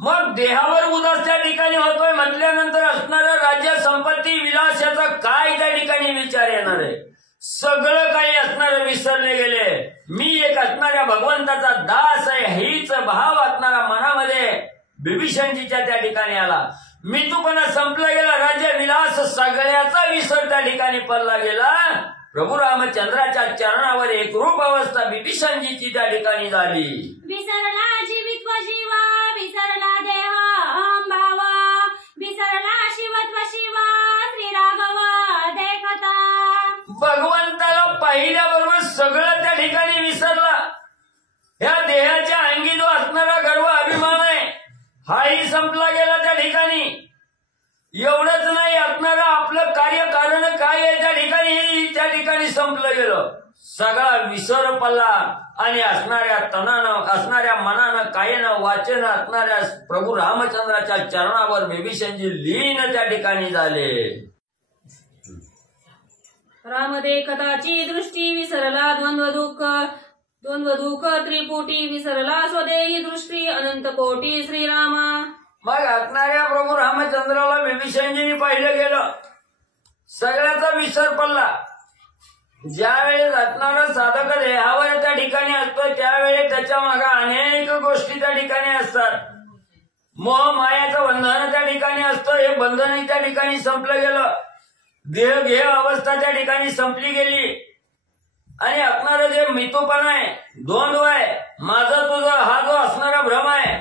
मग देहावर उदास त्या ठिकाणी होतोय म्हटल्यानंतर असणारा राज्य संपत्ती विलास याचा काय त्या ठिकाणी विचार येणार आहे. सगळं काही असणारं विसरले गेले. मी एक असणाऱ्या भगवंताचा दास आहे हीच भाव असणारा मनामध्ये विभीषणजीच्या त्या ठिकाणी आला. मितूपणा संपला गेला. राज्य विलास सगळ्याचा विसर त्या ठिकाणी पडला गेला. प्रभू रामचंद्राच्या चरणावर एकरूप अवस्था विभीषणजीची त्या ठिकाणी झाली. विसरला जीवित्व जीवा विसरला देह भाव विसरला शिवत्व शिवा श्री राघव देखता. भगवंताला पाहिल्याबरोबर सगळं त्या ठिकाणी विसरला. या देहाच्या अंगी जो असणारा गर्व अभिमान आहे हाही संपला गेला त्या ठिकाणी. एवढंच नाही असणारा आपलं कार्य कारण काय आहे त्या ठिकाणी त्या ठिकाणी संपलं गेलं. सगळा विसर पडला आणि असणाऱ्या तनानं असणाऱ्या मनानं कायनं वाचेनं असणाऱ्या प्रभू रामचंद्राच्या चरणावर विभीषणजी लीन त्या ठिकाणी झाले. राम देखताची दृष्टी विसरला द्वंद्व दुःख त्रिपुटी विसरला स्वदेही दृष्टी अनंत कोटी श्रीरामा. मग असणाऱ्या प्रभू रामचंद्राला विभीषणजींनी पाहिलं गेलं, सगळ्याचा विसर पडला. ज्यावेळेस असणारा साधक देहावर त्या ठिकाणी असतो त्यावेळेस त्याच्या मागे अनेक गोष्टी त्या ठिकाणी असतात. मोह मायाचं बंधन त्या ठिकाणी असतं, हे बंधन त्या ठिकाणी संपलं गेलं. देह घेह अवस्था त्या ठिकाणी संपली गेली आणि असणारं जे मितूपण आहे, द्वंद्व आहे, माझं तुझं हा जो असणारा भ्रम आहे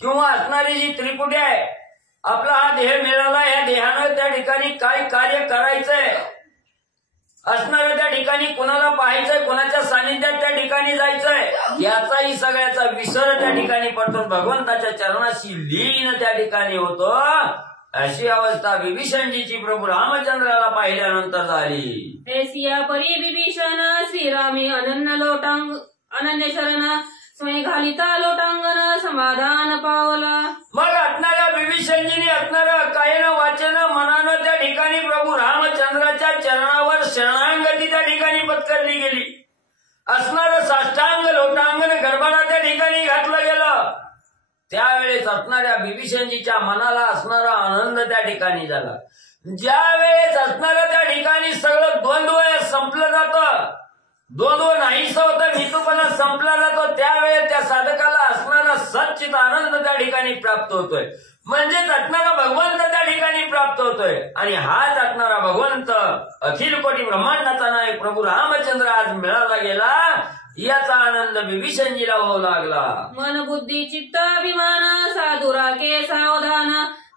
किंवा असणारी जी त्रिपुटी आहे, आपला हा देह मिळाला, या देहानं त्या ठिकाणी काय कार्य करायचंय, असणारं त्या ठिकाणी कुणाला पाहायचंय, कुणाच्या सानिध्यात त्या ठिकाणी जायचंय, याचाही सगळ्याचा विसर त्या ठिकाणी पडतो. भगवंताच्या चरणाशी लीन त्या ठिकाणी होतो. अशी अवस्था विभीषणजीची प्रभू रामचंद्राला पाहिल्यानंतर झाली. ऐसिया परी विभीषण श्रीरामी अनन्य शरण स्वय घालिता लोटांगण समाधान पावला. मग असणाऱ्या विभीषणजीने असणारं कायनं वाचन मनानं त्या ठिकाणी प्रभू रामचंद्राच्या चरणावर शरणांगती त्या ठिकाणी पत्करली गेली. असणारं साष्टांग लोटांगण गर्भाला त्या ठिकाणी घातलं गेलं. त्यावेळेस असणाऱ्या विभीषणजीच्या मनाला असणारा आनंद त्या ठिकाणी झाला. ज्या वेळेस असणारं त्या ठिकाणी सगळं द्वंद्व संपलं जातं, द्वंद्व नाहीसं होतं, मितूपणा संपला जातो, त्यावेळेस त्या साधकाला असणारा सच्चित आनंद त्या ठिकाणी प्राप्त होतोय. म्हणजेच असणारा भगवंत त्या ठिकाणी प्राप्त होतोय. आणि हाच असणारा भगवंत अखिल कोटी ब्रह्मांडाचा नायक प्रभू रामचंद्र आज मिळाला गेला, याचा आनंद विभीषणजीला होऊ लागला. मन बुद्धी चित्त अभिमान साधुरा के सावधान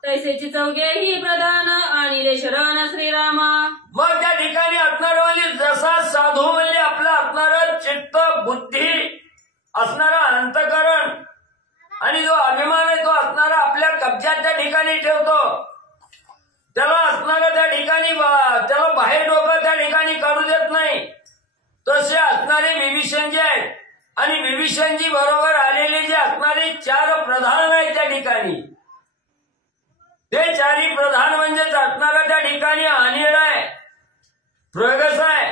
तैसेची चौघेही प्रधान आणिले शरण श्रीरामा. मग त्या ठिकाणी असणारं म्हणजे जसा साधू म्हणजे आपलं असणारं चित्त बुद्धी असणारं अंतकरण आणि जो अभिमान आहे तो असणारा आपल्या कब्जात त्या ठिकाणी ठेवतो, त्याला असणारं त्या ठिकाणी त्याला बाहेर डोकं त्या ठिकाणी काढू देत नाही. तसे असणारे विभीषणजी आहेत आणि विभीषणजी बरोबर आलेले जे असणारे 4 प्रधान आहेत त्या ठिकाणी, ते 4 प्रधान म्हणजेच असणारा त्या ठिकाणी अनिळ आहे, प्रगस आहे,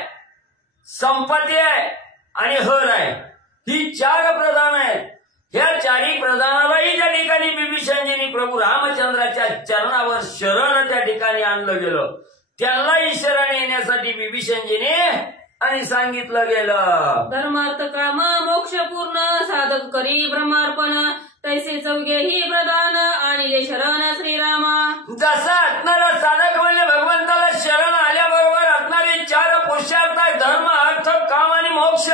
संपत्ती आहे आणि हर आहे. ही 4 प्रधान आहेत. ह्या 4 प्रधानालाही त्या ठिकाणी विभीषणजींनी प्रभू रामचंद्राच्या चरणावर शरण त्या ठिकाणी आणलं गेलं. त्यांनाही शरण येण्यासाठी विभीषणजीने आणि सांगितलं गेलं. धर्मार्थ काम मोक्ष पूर्ण साधक करी ब्रह्मार्पण तैसे चौघेही प्रधान आणिले शरण श्रीरामा. जसा असणारा साधक म्हणजे भगवंताला शरण आल्याबरोबर असणारे 4 पुरुषार्थ आहेत, धर्म अर्थ काम आणि मोक्ष.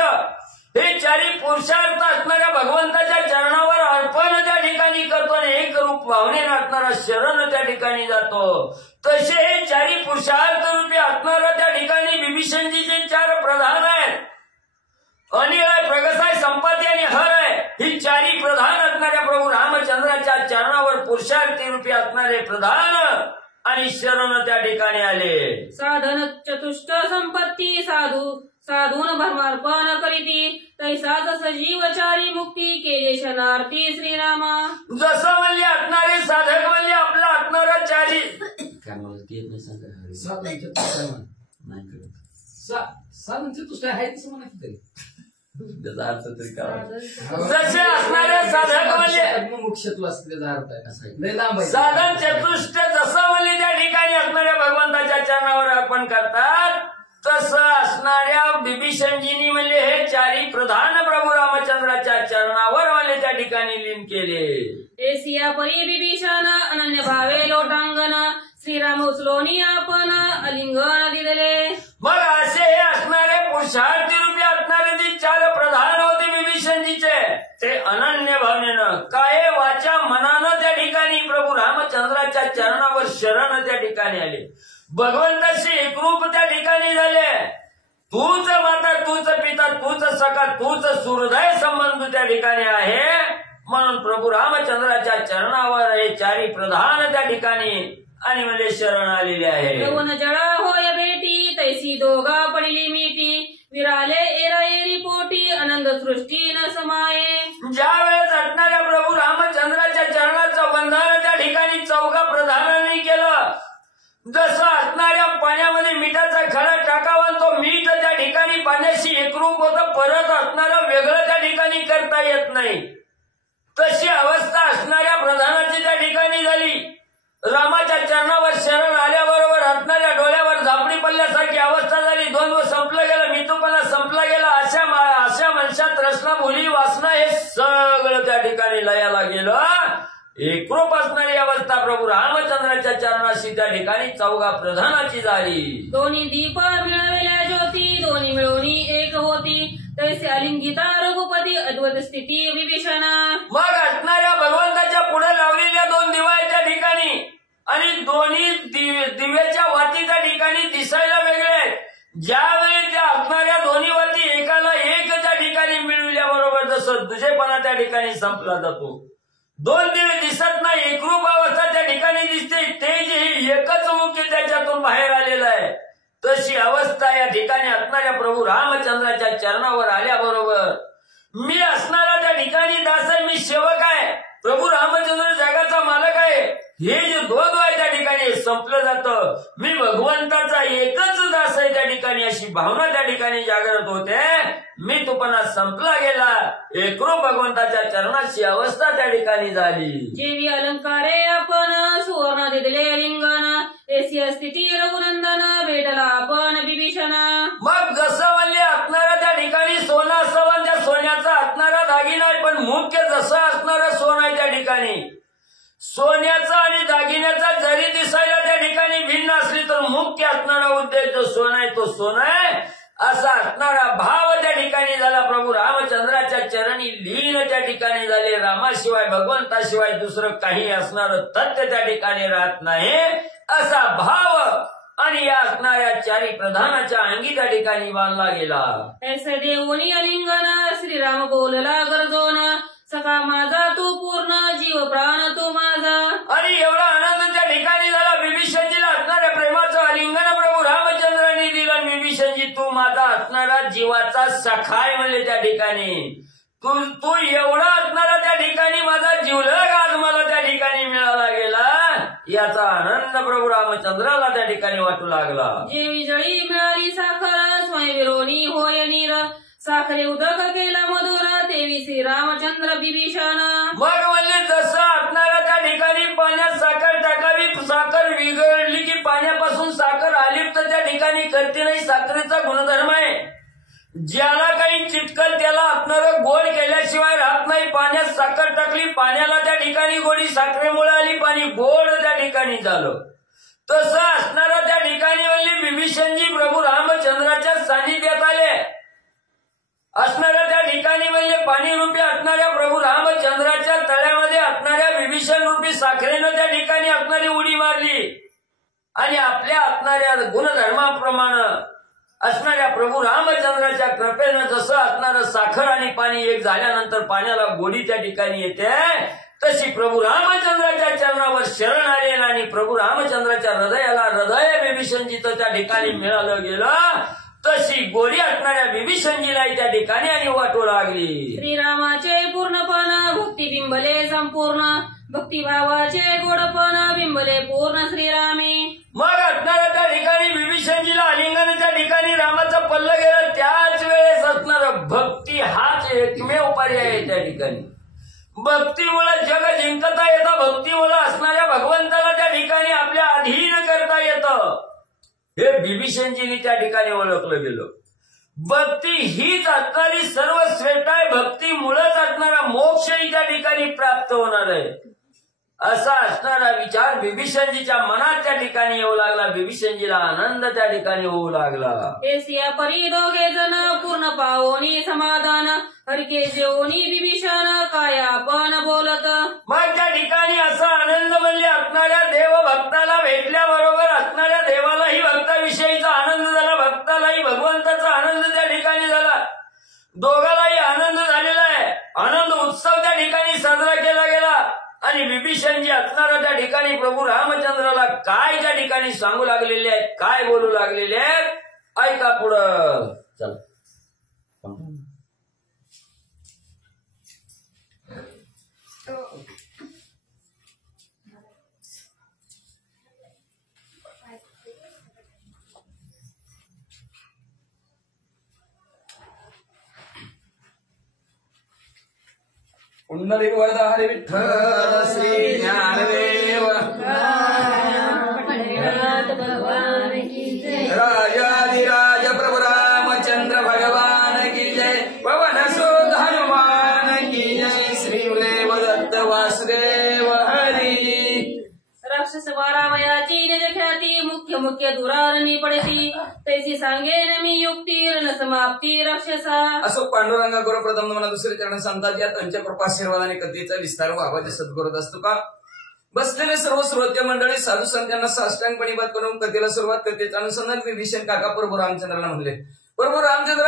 हे 4 पुरुषार्थ असणाऱ्या भगवंताच्या चरणावर अर्पण त्या ठिकाणी करतो आणि एक रूप भावनेनं असणारा शरण त्या ठिकाणी जातो. तसे हे 4 पुरुषार्थ रूपी असणारा त्या ठिकाणी विभीषणजीचे 4 प्रधान आहेत. अनिळ आहे, प्रगस आहे, संपत्ती आणि हर आहे. ही 4 प्रधान असणाऱ्या प्रभू रामचंद्राच्या चरणावर पुरुषार्थी रूपी असणारे प्रधान आणि शरण त्या ठिकाणी आले. साधन चतुष्ट संपत्ती साधून धर्मार्पण करीती तैसाच सजीवचारी मुक्ती केले शरणार्थी श्रीरामा. जसं म्हणजे असणारे साधक म्हणजे आपला असणारा 4 साधन चतुष्ट आहे तसं म्हणा तरी जसे असणारे साधक म्हणजे मोक्षत्व असते त्याचा अर्थ आहे कसा आहे लांब आहे. साधन चतुष्ट जसं म्हणजे त्या ठिकाणी असणाऱ्या भगवंताच्या चरणावर अर्पण करतात, तसं असणाऱ्या विभीषणजींनी म्हणजे हे 4 प्रधान प्रभू रामचंद्राच्या चरणावर म्हणजे त्या ठिकाणी लीन केले. एसिया परी विभीषण अनन्य भावे लोटांगण श्रीराम उचलोनी आपण अलिंगन दिले. मग असे हे असणारे पुरुषार्थी रूपी असणारे जे 4 प्रधान होते विभीषणजीचे, ते अनन्य भावनेनं काय वाचा मनानं त्या ठिकाणी प्रभू रामचंद्राच्या चरणावर शरण त्या ठिकाणी आले. भगवंताशी एकरूप त्या ठिकाणी झाले. तूच माता, तूच पिता, तूच सखा, तूच सुहृदय संबंध त्या ठिकाणी आहे. म्हणून प्रभू रामचंद्राच्या चरणावर हे 4 प्रधान त्या ठिकाणी आणि मला शरण आलेले आहे. यवन जळा होय बेटी तैसी दोघा पडली मिटी विराले एरा एरी पोटी आनंद सृष्टी न समाये. ज्या वेळेस असणाऱ्या प्रभू रामचंद्राच्या चरणाचं बंधन त्या ठिकाणी 4 प्रधानांनी केलं, जसं असणाऱ्या पाण्यामध्ये मिठाचा खडा टाकावा होतं, परत असणारं वेगळं त्या ठिकाणी करता येत नाही. तशी अवस्था असणाऱ्या प्रधानाची त्या ठिकाणी झाली. रामाच्या चरणावर शरण आल्याबरोबर असणाऱ्या डोळ्यावर झापडी पडल्यासारखी अवस्था झाली. द्वंद्व संपलं गेलं, मितूपणा संपला गेला. अशा मनशात रचना, भुली, वासना हे सगळं त्या ठिकाणी लयाला गेलं. एकरूप असणारी अवस्था प्रभू रामचंद्राच्या चरणाशी त्या ठिकाणी चौघा प्रधानाची झाली. दोन्ही दीप मिळवल्या ज्योती, दोन्ही मिळून एक होती. तैसे अलिंगिता रघुपती, अद्वैत स्थिती विभीषणा. मग असणाऱ्या भगवंताच्या पुढे लावलेल्या दोन दिवा त्या ठिकाणी आणि दोन्ही दिव्याच्या वाती त्या ठिकाणी दिसायला वेगळे. ज्यावेळी त्या असणाऱ्या दोन्ही वाती एकाला एक त्या ठिकाणी मिळविल्याबरोबर जसं दुजेपणा त्या ठिकाणी संपला जातो, दोन दिवे दिसत नाही, एकरूप अवस्था त्या ठिकाणी दिसते. ते जे एकच मुख्य त्याच्यातून बाहेर आलेलं आहे, तशी अवस्था या ठिकाणी असणाऱ्या प्रभू रामचंद्राच्या चरणावर आल्याबरोबर मी असणारा त्या ठिकाणी दास आहे, मी सेवक आहे, प्रभू रामचंद्र जगाचा मालक आहे, हे जे द्वंद्व आहे त्या ठिकाणी संपलं जातं. मी भगवंताचा एकच दास आहे त्या ठिकाणी, अशी भावना त्या ठिकाणी जागृत होते. मी तुपणा संपला गेला, एकरूप भगवंताच्या चरणाची अवस्था त्या ठिकाणी झाली. जेवी अलंकारे आपण सुवर्ण दिले लिंगन, ऐसी स्थिती रघुनंदन, भेटला आपण विभीषण. मग जसं म्हणले असणारा त्या ठिकाणी सोनं असावं, त्या सोन्याचा असणारा दागिना आहे, पण मुख्य जसं असणारं सोनं आहे त्या ठिकाणी, सोन्याचा आणि दागिन्याचा जरी दिसायला त्या ठिकाणी भिन्न असली तर मुख्य असणारा उद्देश जो सोनं आहे तो सोनं आहे, असा असणारा भाव त्या ठिकाणी झाला. प्रभू रामचंद्राच्या चरणी लीन त्या ठिकाणी झाले. रामाशिवाय भगवंताशिवाय दुसरं काही असणारं तथ्य त्या ठिकाणी राहत नाही, असा भाव आणि या असणाऱ्या चारी प्रधानाच्या अंगी त्या ठिकाणी बांधला गेला. ऐसे देऊनी अलिंगन, श्रीराम बोलला गरजोन, सखा माझा तू पूर्ण, जीव प्राण तू माझा. आणि एवढा आनंद त्या ठिकाणी झाला. विभीषणजीला असणाऱ्या प्रेमाचं आलिंगन प्रभू रामचंद्रांनी दिलं. विभीषणजी तू माझा असणारा जीवाचा सखाय म्हणले त्या ठिकाणी. तू एवढा असणारा त्या ठिकाणी माझा जीवलग आज मला त्या ठिकाणी मिळाला गेला, याचा आनंद प्रभू रामचंद्राला त्या ठिकाणी वाटू लागला. जेवी जळी मिळाली साखर, स्वयंविरोनी होय नीर, साखरे उदक केला मधुर, देवी श्रीरामचंद्र विभीषण. मग म्हणले जसं असणारा त्या ठिकाणी पाण्यात साखर टाकावी, साखर विघळली की पाण्यापासून साखर आलिप्त त्या ठिकाणी करते नाही, साखरेचा गुणधर्म आहे. ज्याला काही चिटकल त्याला असणारं गोड केल्याशिवाय राहत नाही. पाण्यात साखर टाकली, पाण्याला त्या ठिकाणी गोडी, साखरेमुळे आली, पाणी गोड त्या ठिकाणी झालं. तसं असणारा त्या ठिकाणी म्हणली विभीषणजी प्रभू रामचंद्राच्या सानिध्यात आले. असणाऱ्या त्या ठिकाणी म्हणजे पाणी रूपी असणाऱ्या प्रभू रामचंद्राच्या तळ्यामध्ये असणाऱ्या विभीषण रूपी साखरेनं त्या ठिकाणी असणारी उडी मारली आणि आपल्या असणाऱ्या गुणधर्माप्रमाणे असणाऱ्या प्रभू रामचंद्राच्या कृपेनं जसं असणारं साखर आणि पाणी एक झाल्यानंतर पाण्याला गोडी त्या ठिकाणी येते, तशी प्रभू रामचंद्राच्या चरणावर शरण आले आणि प्रभू रामचंद्राच्या हृदयाला हृदय विभीषणजीचं त्या ठिकाणी मिळालं गेलं. तशी गोडी असणाऱ्या विभीषणजीला त्या ठिकाणी आणि वाटू लागली. श्रीरामाचे पूर्णपण, भक्ती बिंबले संपूर्ण, भक्तिभावाचे गोडपण बिंबले पूर्ण श्रीरामी. मग असणाऱ्या त्या ठिकाणी विभीषणजीला आलिंगन त्या ठिकाणी रामाचं पल्लं गेलं. त्याच वेळेस असणार भक्ती हाच एकमेव पर्याय आहे त्या ठिकाणी. भक्तीमुळे जग जिंकता येतं, भक्तीमुळे असणाऱ्या भगवंताला त्या ठिकाणी आपल्या अधीन करता येतं, हे विभीषणजींनी त्या ठिकाणी ओळखलं गेलं. भक्ती हीच असणारी सर्वश्रेष्ठ आहे, भक्तीमुळेच असणारा मोक्षही त्या ठिकाणी प्राप्त होणार आहे, असा असणारा विचार विभीषणजीच्या मनात त्या ठिकाणी येऊ लागला. विभीषणजीला आनंद त्या ठिकाणी होऊ लागला. एसिया परी दोघे जण पूर्ण पावोनी समाधान, हरके जेवणी विभीषण काय आपण बोलत. मग त्या ठिकाणी असा आनंद म्हणजे असणाऱ्या देवभक्ताला भेटल्याबरोबर असणाऱ्या देवालाही भक्ताविषयीचा आनंद झाला, भक्तालाही भगवंताचा आनंद त्या ठिकाणी झाला. दोघालाही आनंद झालेला आहे. आनंद उत्सव त्या ठिकाणी साजरा केला गेला आणि विभीषणजी असणारा त्या ठिकाणी प्रभू रामचंद्राला काय त्या ठिकाणी सांगू लागलेले आहेत, काय बोलू लागलेले आहेत, ऐका पुढं. चला पुंडलिक वरदा हरी विठ्ठल श्री ज्ञानदेव राजाधिराज प्रभु रामचंद्र भगवान की जय पवन सुत हनुमान की जय श्री देवदत्त वासुदेव हरी राक्षस वारावयाची निज ख्याती मुख्य मुख्य दुरारणी पडती तैसी सांगेन मी युक्ती रण समाप्ती राक्षसा. असो पांडुरंगा गुरु प्रथम मला दुसरे चरण सांगतात या त्यांच्या कृपाशीर्वादाने कथेचा विस्तार व्हावा जे सद्गुरूत असतो का. बसलेले सर्व श्रोते मंडळी साधू संतांना साष्टांगपणी बात करून कथेला सुरुवात करते. अनुसंधान विभीषण काका प्रभू रामचंद्राला म्हणले, प्रभू रामचंद्र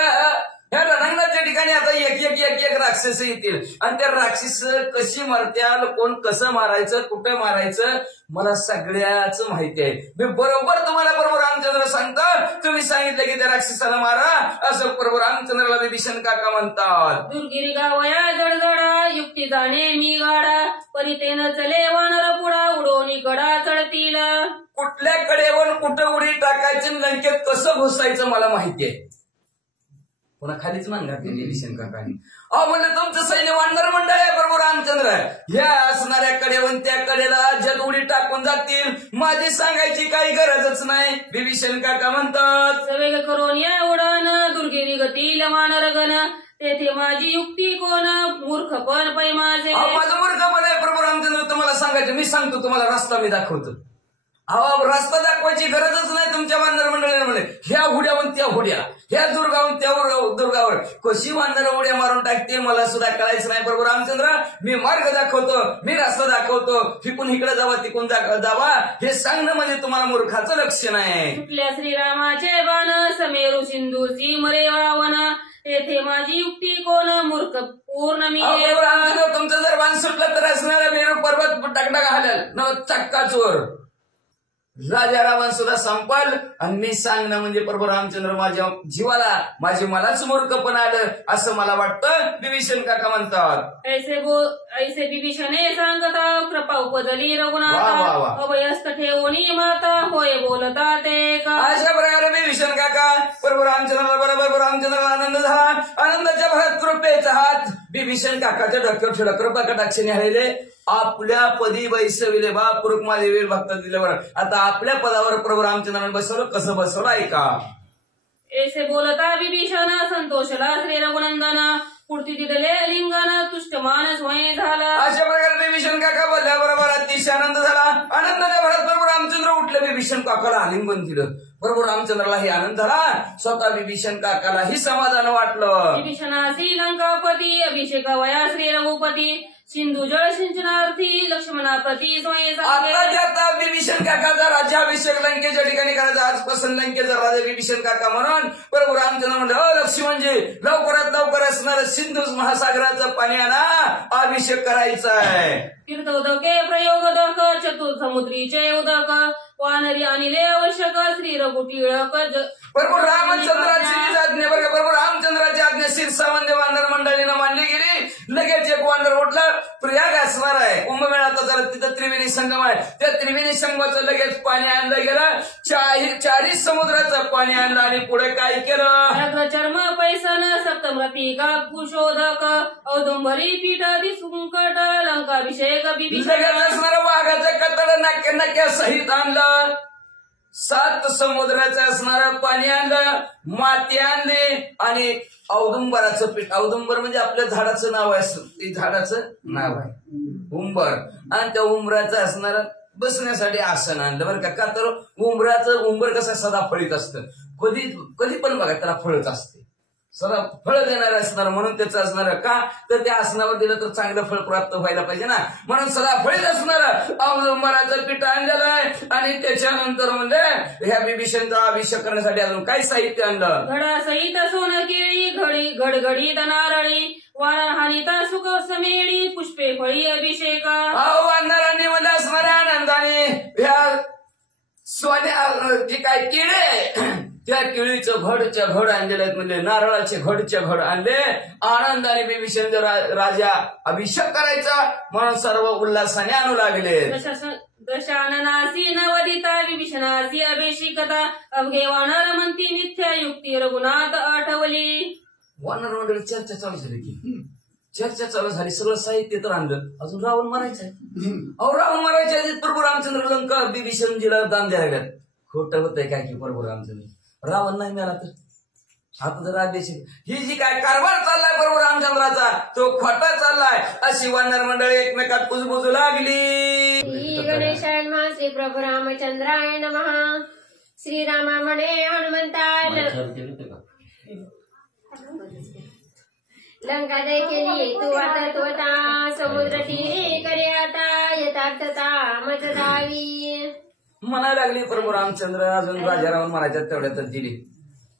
ह्या रणांगणाच्या ठिकाणी आता एक राक्षस येतील आणि त्या राक्षस कशी मरत्याल, कोण कसं मारायचं, कुठं मारायचं मला सगळ्याच माहिती आहे. मी बरोबर तुम्हाला प्रभू रामचंद्र सांगतो. तुम्ही सांगितलं की त्या राक्षसाला मारा असं प्रभू रामचंद्राला विभीषण काका म्हणतात. दुर्गिरी गावया जडजडा युक्ती जाणे मी गाडा परितेन चले वानर पुढा उडवणी गडा चढतील. कुठल्या कडेवर कुठं उडी टाकायची लंकेत कसं घुसायचं मला माहिती आहे. पुन्हा खालीच मान घातली विभीषण काकांनी. म्हणलं तुमचं सैन्य वानर मंडळ आहे प्रभू रामचंद्र. ह्या असणाऱ्या कडेवर त्या कडेला जद उडी टाकून जातील माझी सांगायची काही गरजच नाही. विभीषण काका म्हणतात सवेग करून या उडान दुर्गिरी गतील वानर गण तेथे माझी युक्ती कोण मूर्ख पण पै माझे. माझं मूर्खपण आहे प्रभू रामचंद्र. तुम्हाला सांगायचं मी सांगतो तुम्हाला रस्ता मी दाखवतो. रस्ता दाखवायची गरजच नाही तुमच्या वानर मंडळीने म्हणे. ह्या हुड्यावर त्या हुड्या, ह्या दुर्गावर त्या दुर्गावर कशी वानर उड्या मारून टाकते मला सुद्धा कळायचं नाही प्रभू रामचंद्र. मी मार्ग दाखवतो, मी रस्ता दाखवतो. तिकून इकडे जावा तिकून जावा हे सांगणं म्हणजे तुम्हाला मूर्खाचं लक्षण आहे. कुठल्या श्रीरामाचे बाण समेरू सिंधू सीमरे वावन तेथे माझी युक्ती कोण मूर्ख पूर्ण मी. तुमचं जर बाण सुटलं तर असणारा मेरू पर्वत टाकटाक हालेल न चक्का चोर. राजा रावण सुद्धा संपल आणि मी सांगणं म्हणजे प्रभू रामचंद्र माझ्या जीवाला मलाच मूर्खपण आलं असं मला वाटतं. विभीषण काका म्हणतात ऐसे विभीषणे सांगता कृपा उपजली रघुनाथा अभयस्त ठेवणी माता होय बोलता ते का. अशा प्रकारे विभीषण काका प्रभू रामचंद्राला बरोबर रामचंद्राला आनंद झाला. आनंदाच्या भरात कृपेचा हात विभीषण काकाच्या डोक्यावर ठेवला. कृपा कटाक्षाने हरले आपल्या पदी बैसविले बा पुरुषमादेवी भक्त दिल्यावर. आता आपल्या पदावर प्रभू रामचंद्राने बसवलं. कसं बसवलं ऐका. ऐसे बोलता विभीषण संतोषला श्री रघुनंदन पुढती दिदले लिंगन तुष्ट मानस होय झाला. अशा प्रकारे विभीषण काका बोलल्याबरोबर अतिशय आनंद झाला. आनंदाच्या भरात प्रभू रामचंद्र उठले. विभीषण काकाला आलिंगन दिलं. प्रभू रामचंद्रालाही आनंद झाला. स्वतः विभीषण काकालाही समाधान वाटलं. विभीषणासी लंकापती अभिषेक वया श्री रघुपती सिंधू जळ सिंचनार्थी लक्ष्मणाप्रती आता विभीषण काकाचा राज्याभिषेक लंकेच्या ठिकाणी करायचा. आजपासून लंकेचा राजा विभीषण काका म्हणून प्रभू रामचंद्र म्हणलं लक्ष्मणजी लवकरात लवकर असणारं सिंधू महासागराचं पाणी आणा अभिषेक करायचा आहे. तीर्थोदके प्रयोगोदक चतुर्समुद्रीचे उदक वानरी आणले आवश्यक श्री रघु टिळक. प्रभू रामचंद्राची आज्ञा बरं प्रभू रामचंद्राची आज्ञा शिरसावंदे वानर मंडळीनं मानली गेली. लगेच एक वानर उठला. प्रयाग असणार आहे कुंभमेळ्याचा जरा तिथं त्रिवेणी संगम आहे. त्या त्रिवेणी संगमाचं लगेच पाणी आणलं गेलं. चारी समुद्राचं पाणी आणलं आणि पुढे काय केलं. चर्म पैसन सप्तमरती का कुशोधक औदुंबरी पीठ दिसुंकट लंकाभिषेक लगेच असणारं वाघाचं कतड नक्या सहित आणलं. 7 समुद्राचं असणारं पाणी आणलं. माती आणली आणि औदुंबराचं पीठ. औदुंबर म्हणजे आपल्या झाडाचं नाव आहे. ते झाडाचं नाव आहे उंबर. आणि त्या उंबराचं असणारं बसण्यासाठी आसन आणलं बरं का. तर उंबर कसं सदा फळीत असतं. कधी पण बघा त्याला फळच असते. सदा फळ देणार असणार म्हणून त्याचं असणार का तर त्या आसनावर दिलं तर चांगलं फळ प्राप्त व्हायला पाहिजे ना. म्हणून सदा फळीत असणार औदुंबराचं पीठ आणलेलं आहे. आणि त्याच्यानंतर म्हणजे ह्या विभीषणचा अभिषेक करण्यासाठी अजून काय साहित्य आणलं. घडा सहित सोन केळी घडघडीत नारळी वानरहानिता सुख समेळी पुष्पे फळी अभिषेका. वानरांनी मध्ये असणाऱ्या आनंदाने ह्या सोन्या जे काय केळे त्या केळीचं घड आणलेले आहेत. म्हणजे नारळाचे घडचे घड आणले. आनंदाने विभीषण राजा अभिषेक करायचा म्हणून सर्व उल्हासाने आणू लागले. दशाननासी नवदिता विभीषणासी अभिषेकता अवघे वानर म्हणती मिथ्या युक्ती रघुनाथ आठवली. वानर मंडळी चर्चा चालू झाली की चर्चा चालू झाली, सगळं साहित्य तर आणलं, अजून रावण मारायचंय. अहो रावण मारायच्या आधी प्रभू रामचंद्र लंका विभीषणजीला दान द्यायला लागल्यात. खोटं होतंय काय की प्रभू रामचंद्र रावण नाही मिळाला तर आता जर आदेश ही जी काय कारभार चाललाय प्रभू रामचंद्राचा तो खोटा चाललाय अशी वानर मंडळी एकमेकात कुजबुजू लागली. श्री गणेशाय नमः. श्री प्रभू रामचंद्राय नमः. श्रीरामा म्हणे हनुमंता लंका दय केली तू आता त्वता समुद्र तीरे करे आता यथार्थता मत दावी. म्हणायला लागली प्रभू रामचंद्र अजून राजा रावण मारायच्यात तेवढ्यातच दिली.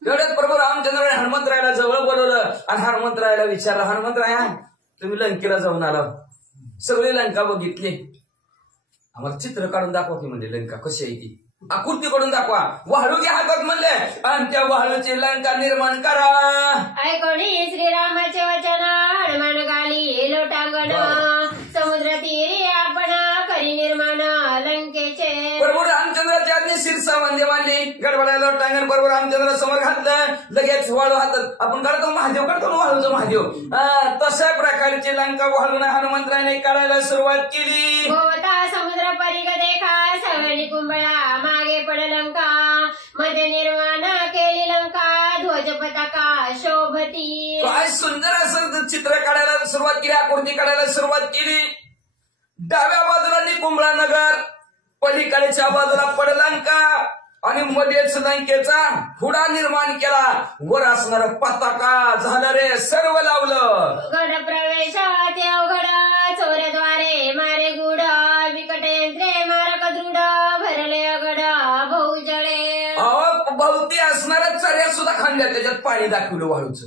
तेवढ्यात प्रभू रामचंद्राने हनुमंतरायला जवळ बोलवलं आणि हनुमंतरायला विचारलं, हनुमंतराय तुम्ही लंकेला जाऊन आला, सगळी लंका बघितली, आम्हाला चित्र काढून दाखवा की म्हणजे लंका कशी आहे ती, आकृती कडून दाखवा, वाळू घ्या हातात म्हणले आणि त्या वाळूची लंका निर्माण करा. ऐकोणी श्रीरामाचे वचन हनुमान गाली लोटांगण समुद्र तीरे आपण करी निर्माण लंकेचे. प्रभू रामचंद्राच्या आज्ञे शिरसा म्हणजे मानली गडबडाला लोटांगण प्रभू रामचंद्र समोर घातलं, लगेच वाळू हातात आपण काढतो महादेव काढतो वाळूचं महादेव तशा प्रकारची लंका वाळून हनुमंतराने काढायला सुरुवात केली. गोवता समुद्र परिग देखा सवनी कुंभळा मागे पड लंका मध्ये निर्माण केली लंका ध्वज पताका शोभती. काय सुंदर असं चित्र काढायला सुरुवात केली, आकृती काढायला सुरुवात केली. डाव्या बाजूला निकुंभळा नगर, पलीकडच्या बाजूला पडलंका आणि मध्येच लंकेचा हुडा निर्माण केला. वर असणार पताका झालं रे सर्व लावलं. गड प्रवेश ते अवघड चोरद्वारे मारे गुड विकट यंत्रे मारक दृढ भरले अगड भाऊ जळे. भोवती असणाऱ्या चऱ्या सुद्धा खांद्या त्याच्यात पाणी दाखवलं वाळूचं.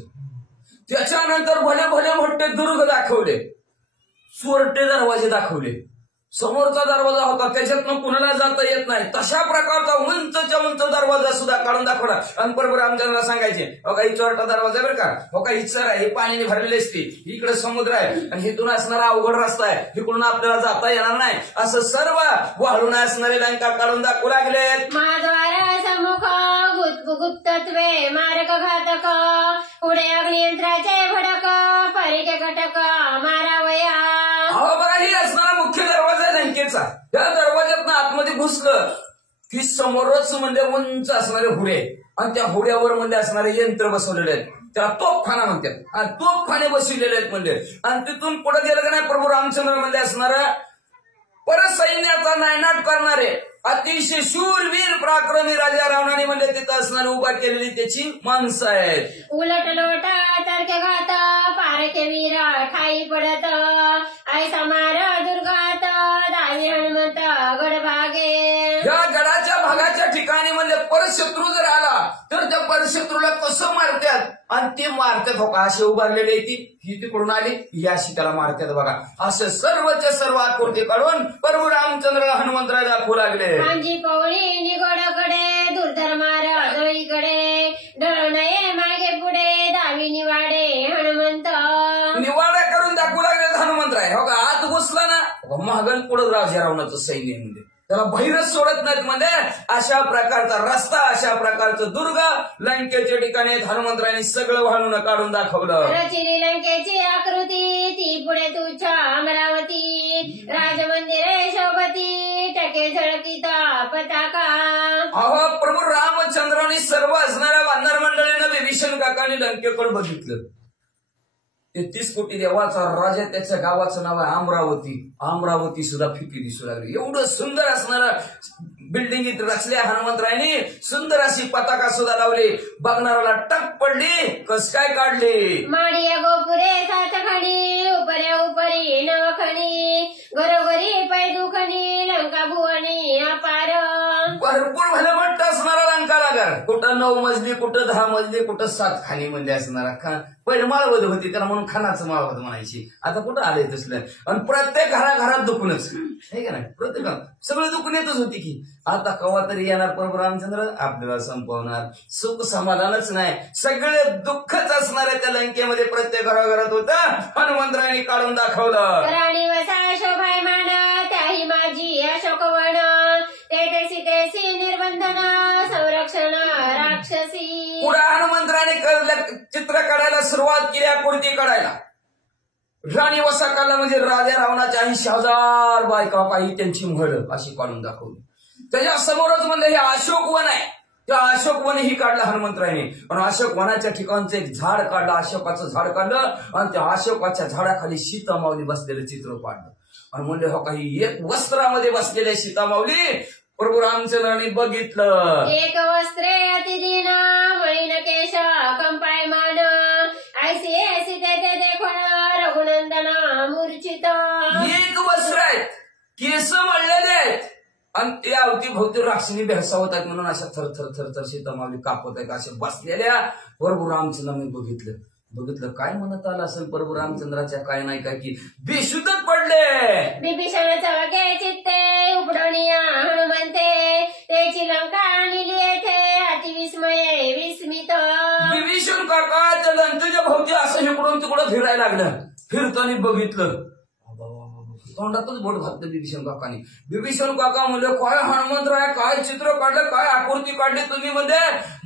त्याच्यानंतर भले भले मोठे दुर्ग दाखवले, चोरटे दरवाजे दाखवले. समोरचा दरवाजा होता त्याच्यातनं कुणाला जाता येत नाही तशा प्रकारचा उंचच्या उंच दरवाजा सुद्धा काढून दाखवला. आणि प्रभू रामचंद्राला सांगायचे हो काही चोरटा दरवाजा बरं का, हो काही चर आहे, हे पाण्याने भरलेली असते, इकडे समुद्र आहे आणि हिथून असणारा अवघड रस्ता आहे, इकडून आपल्याला जाता येणार नाही, असं सर्व वाळून असणारे लंका काढून दाखवू लागलेत. महाद्वार सम्मुख गुप्तत्वे मारक घातक पुढे अग्नियंत्राचे भडक परिके घटक मारावया. अहो बघा ही असणारा मुख्य दरवाजा लंकेचा. त्या दरवाज्यातनं आतमध्ये घुसलं की समोरच म्हणजे उंच असणारे हुडे आणि त्या हुड्यावर म्हणजे असणारे यंत्र बसवलेले आहेत, त्याला तोफखाना म्हणतात आणि तोफखाने बसविलेले आहेत म्हणजे. आणि तिथून पुढे गेलं का नाही प्रभू रामचंद्र म्हणजे असणारा परसैन्याचा नायनाट करणारे अतिशय शूरवीर पराक्रमी राजा रावणाने म्हणजे तिथं असणारी उभा केलेली त्याची माणसं आहेत. उलट लोट तर्के घात पारखे वीर ठाई पडत ऐसा मार दुर्गात दावी हनुमंत गडभागे. या गडाच्या भागाच्या ठिकाणी म्हणजे परशत्रू जर आला तर त्या परशत्रूला कसं मारतात आणि ते मारतात हो का, असे उभारलेले ही तिकडून आली ही अशी त्याला मारतात बघा. असं सर्वच्या सर्व आकृती काढून प्रभू रामचंद्र हनुमंतराला दाखवू लागले. माझी पवळी निगोडकडे दुर्धर मार डोळीकडे डळ नये मागे पुढे दावी निवाडे हनुमंत. निवाडा करून दाखवू लागले हनुमंतराय हो का. आत घुसला ना महागण पुढे राजा रावणाचं सैन्य म्हणजे त्याला बहिरच सोडत नाहीत म्हणजे अशा प्रकारचा रस्ता, अशा प्रकारचं दुर्ग लंकेच्या ठिकाणी हनुमंतरायांनी सगळं वाळून काढून दाखवलं. रचिली लंकेची आकृती ती पुढे तुझ्या अमरावती राजमंदिरे शोभती टके झळकीता पताका. अहो प्रभू रामचंद्रांनी सर्व असणाऱ्या वानर मंडळीनं विभीषण काकांनी लंकेकडे बघितलं. 33 कोटी देवाचा राजा, त्याच्या गावाचं नाव आहे अमरावती. अमरावती सुद्धा फिकी दिसू लागली. एवढं सुंदर असणारं बिल्डिंग रचल्या हनुमंतरायांनी, सुंदर अशी पताका सुद्धा लावली. बघणाऱ्याला टक पडली, कस काय काढली. माडिया गोपुरे सात खणी उपऱ्या उपरी नवखणी घरोघरी पैदुखणी लंका भुवनी अपार. भरपूर भलं मोठं असणारा लंका नगर, कुठं 9 मजली, कुठं 10 मजली, कुठं 7 खाणी मध्ये असणारा. पहिले माळवद होती त्याला म्हणून खानाचं माळवद म्हणायची. आता कुठं आलंय तसलं. आणि प्रत्येक घराघरात दुखणच आहे का नाही, प्रत्येक सगळं दुखून येतच होती की. आता कवा तरी येणार प्रभू रामचंद्र आपल्याला संपवणार. सुख समाधानच नाही, सगळे दुःखच असणाऱ्या त्या लंकेमध्ये प्रत्येक घराघरात होतं. हनुमंतरायांनी काढून दाखवलं. राणी वसा शोभायमान त्याही माझी अशोकवण तेथेसी तेसी निर्बंधन संरक्षण राक्षसी. पुढे हनुमंतराने चित्र काढायला सुरुवात केली, आकृती काढायला. राणी वसाकाला म्हणजे राजा रावणाच्या 80,000 बायका काही त्यांची म्हळ अशी काढून दाखवली. त्याच्या समोरच म्हणलं हे अशोक वन आहे. त्या अशोक वन ही काढलं हनुमंतरायने. आणि अशोक वनाच्या ठिकाणचं एक झाड काढलं, अशोकाचं झाड काढलं आणि त्या अशोकाच्या झाडाखाली सीतामाऊली बसलेलं चित्र काढलं. आणि म्हणले हो काही एक वस्त्रामध्ये बसलेले सीतामाऊली प्रभू रामचंद्रांनी बघितलं. एक वस्त्रे अतिदीन मळीन केश कंपायमान ऐसी ऐसी ते देखोन रघुनंदना मूर्छित. एक वस्त्र आहेत, केस मळलेले आहेत आणि ते अवतीभोवती राक्षिणी भेडसावत आहेत म्हणून अशा थर थर थर थर सीतामाऊली कापत आहेत. अशा बसलेल्या प्रभू रामचंद्रांनी बघितलं. काय म्हणत आलं असेल प्रभू रामचंद्राच्या काय नाही काय की बेशुद्धच पडले. बिभीषण चवके चित्ते उपडोनिया हनुमंते त्याची लंका आणली येथे अतिविस्मये विस्मित. विभीषण काका त्या लंकेच्या भोवती असं इकडून तिकडं फिरायला लागलं. फिरताना बघितलं, तोंडातच बोट घातलं विभीषण काकानी. विभीषण काका म्हणजे काय हनुमंतराय काय चित्र काढलं, काय आकृती काढली तुम्ही, म्हणजे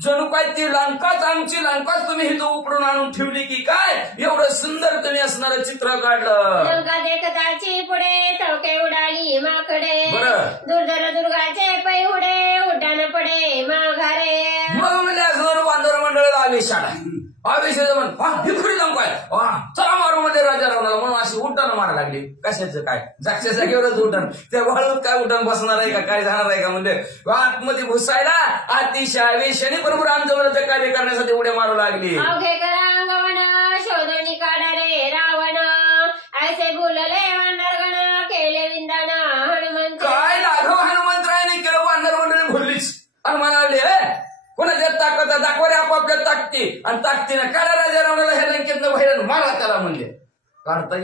जणू काय ती लंकाच आमची लंकाच तुम्ही इथं उपडून आणून ठेवली की काय, एवढं सुंदर तुम्ही असणारं चित्र काढलं. लंका देखताची पुढे तवके उडाली माकडे बरं. दुर्धर दुर्गाचे पै उडे उड्डाण पडे माघारे. मग म्हणजे असणार बांधर मंडळाला आवेश आला. आवेश खरी लंका आहे, चला मारू म्हणजे राजा रावणाला म्हणून अशी उड्डाणं मारा लागली. कशाचं काय, जागच्या जागेवरच उड्डाण. त्या वाळूत काय उड्डाण बसणार आहे का, काय जाणार आहे का, म्हणजे आतमध्ये घुसायला अतिशय आवेशाने प्रभू रामचंद्राचं कार्य करण्यासाठी उड्या मारू लागली. अवघे करांगवण शोधणी काढारे रावण ऐसे बोलले वानरगण केले विंदाण हनुमंत. काय लाघव हनुमंतरायने केलं, वानर मंडळी भरलीच आणि म्हणाले कोणाच्या ताकद दाखवा रे आपापल्या ताकदी, आणि ताकदीनं काढा राजा रावणाला ह्या लंकेतनं बाहेर मारा त्याला. म्हणले काढता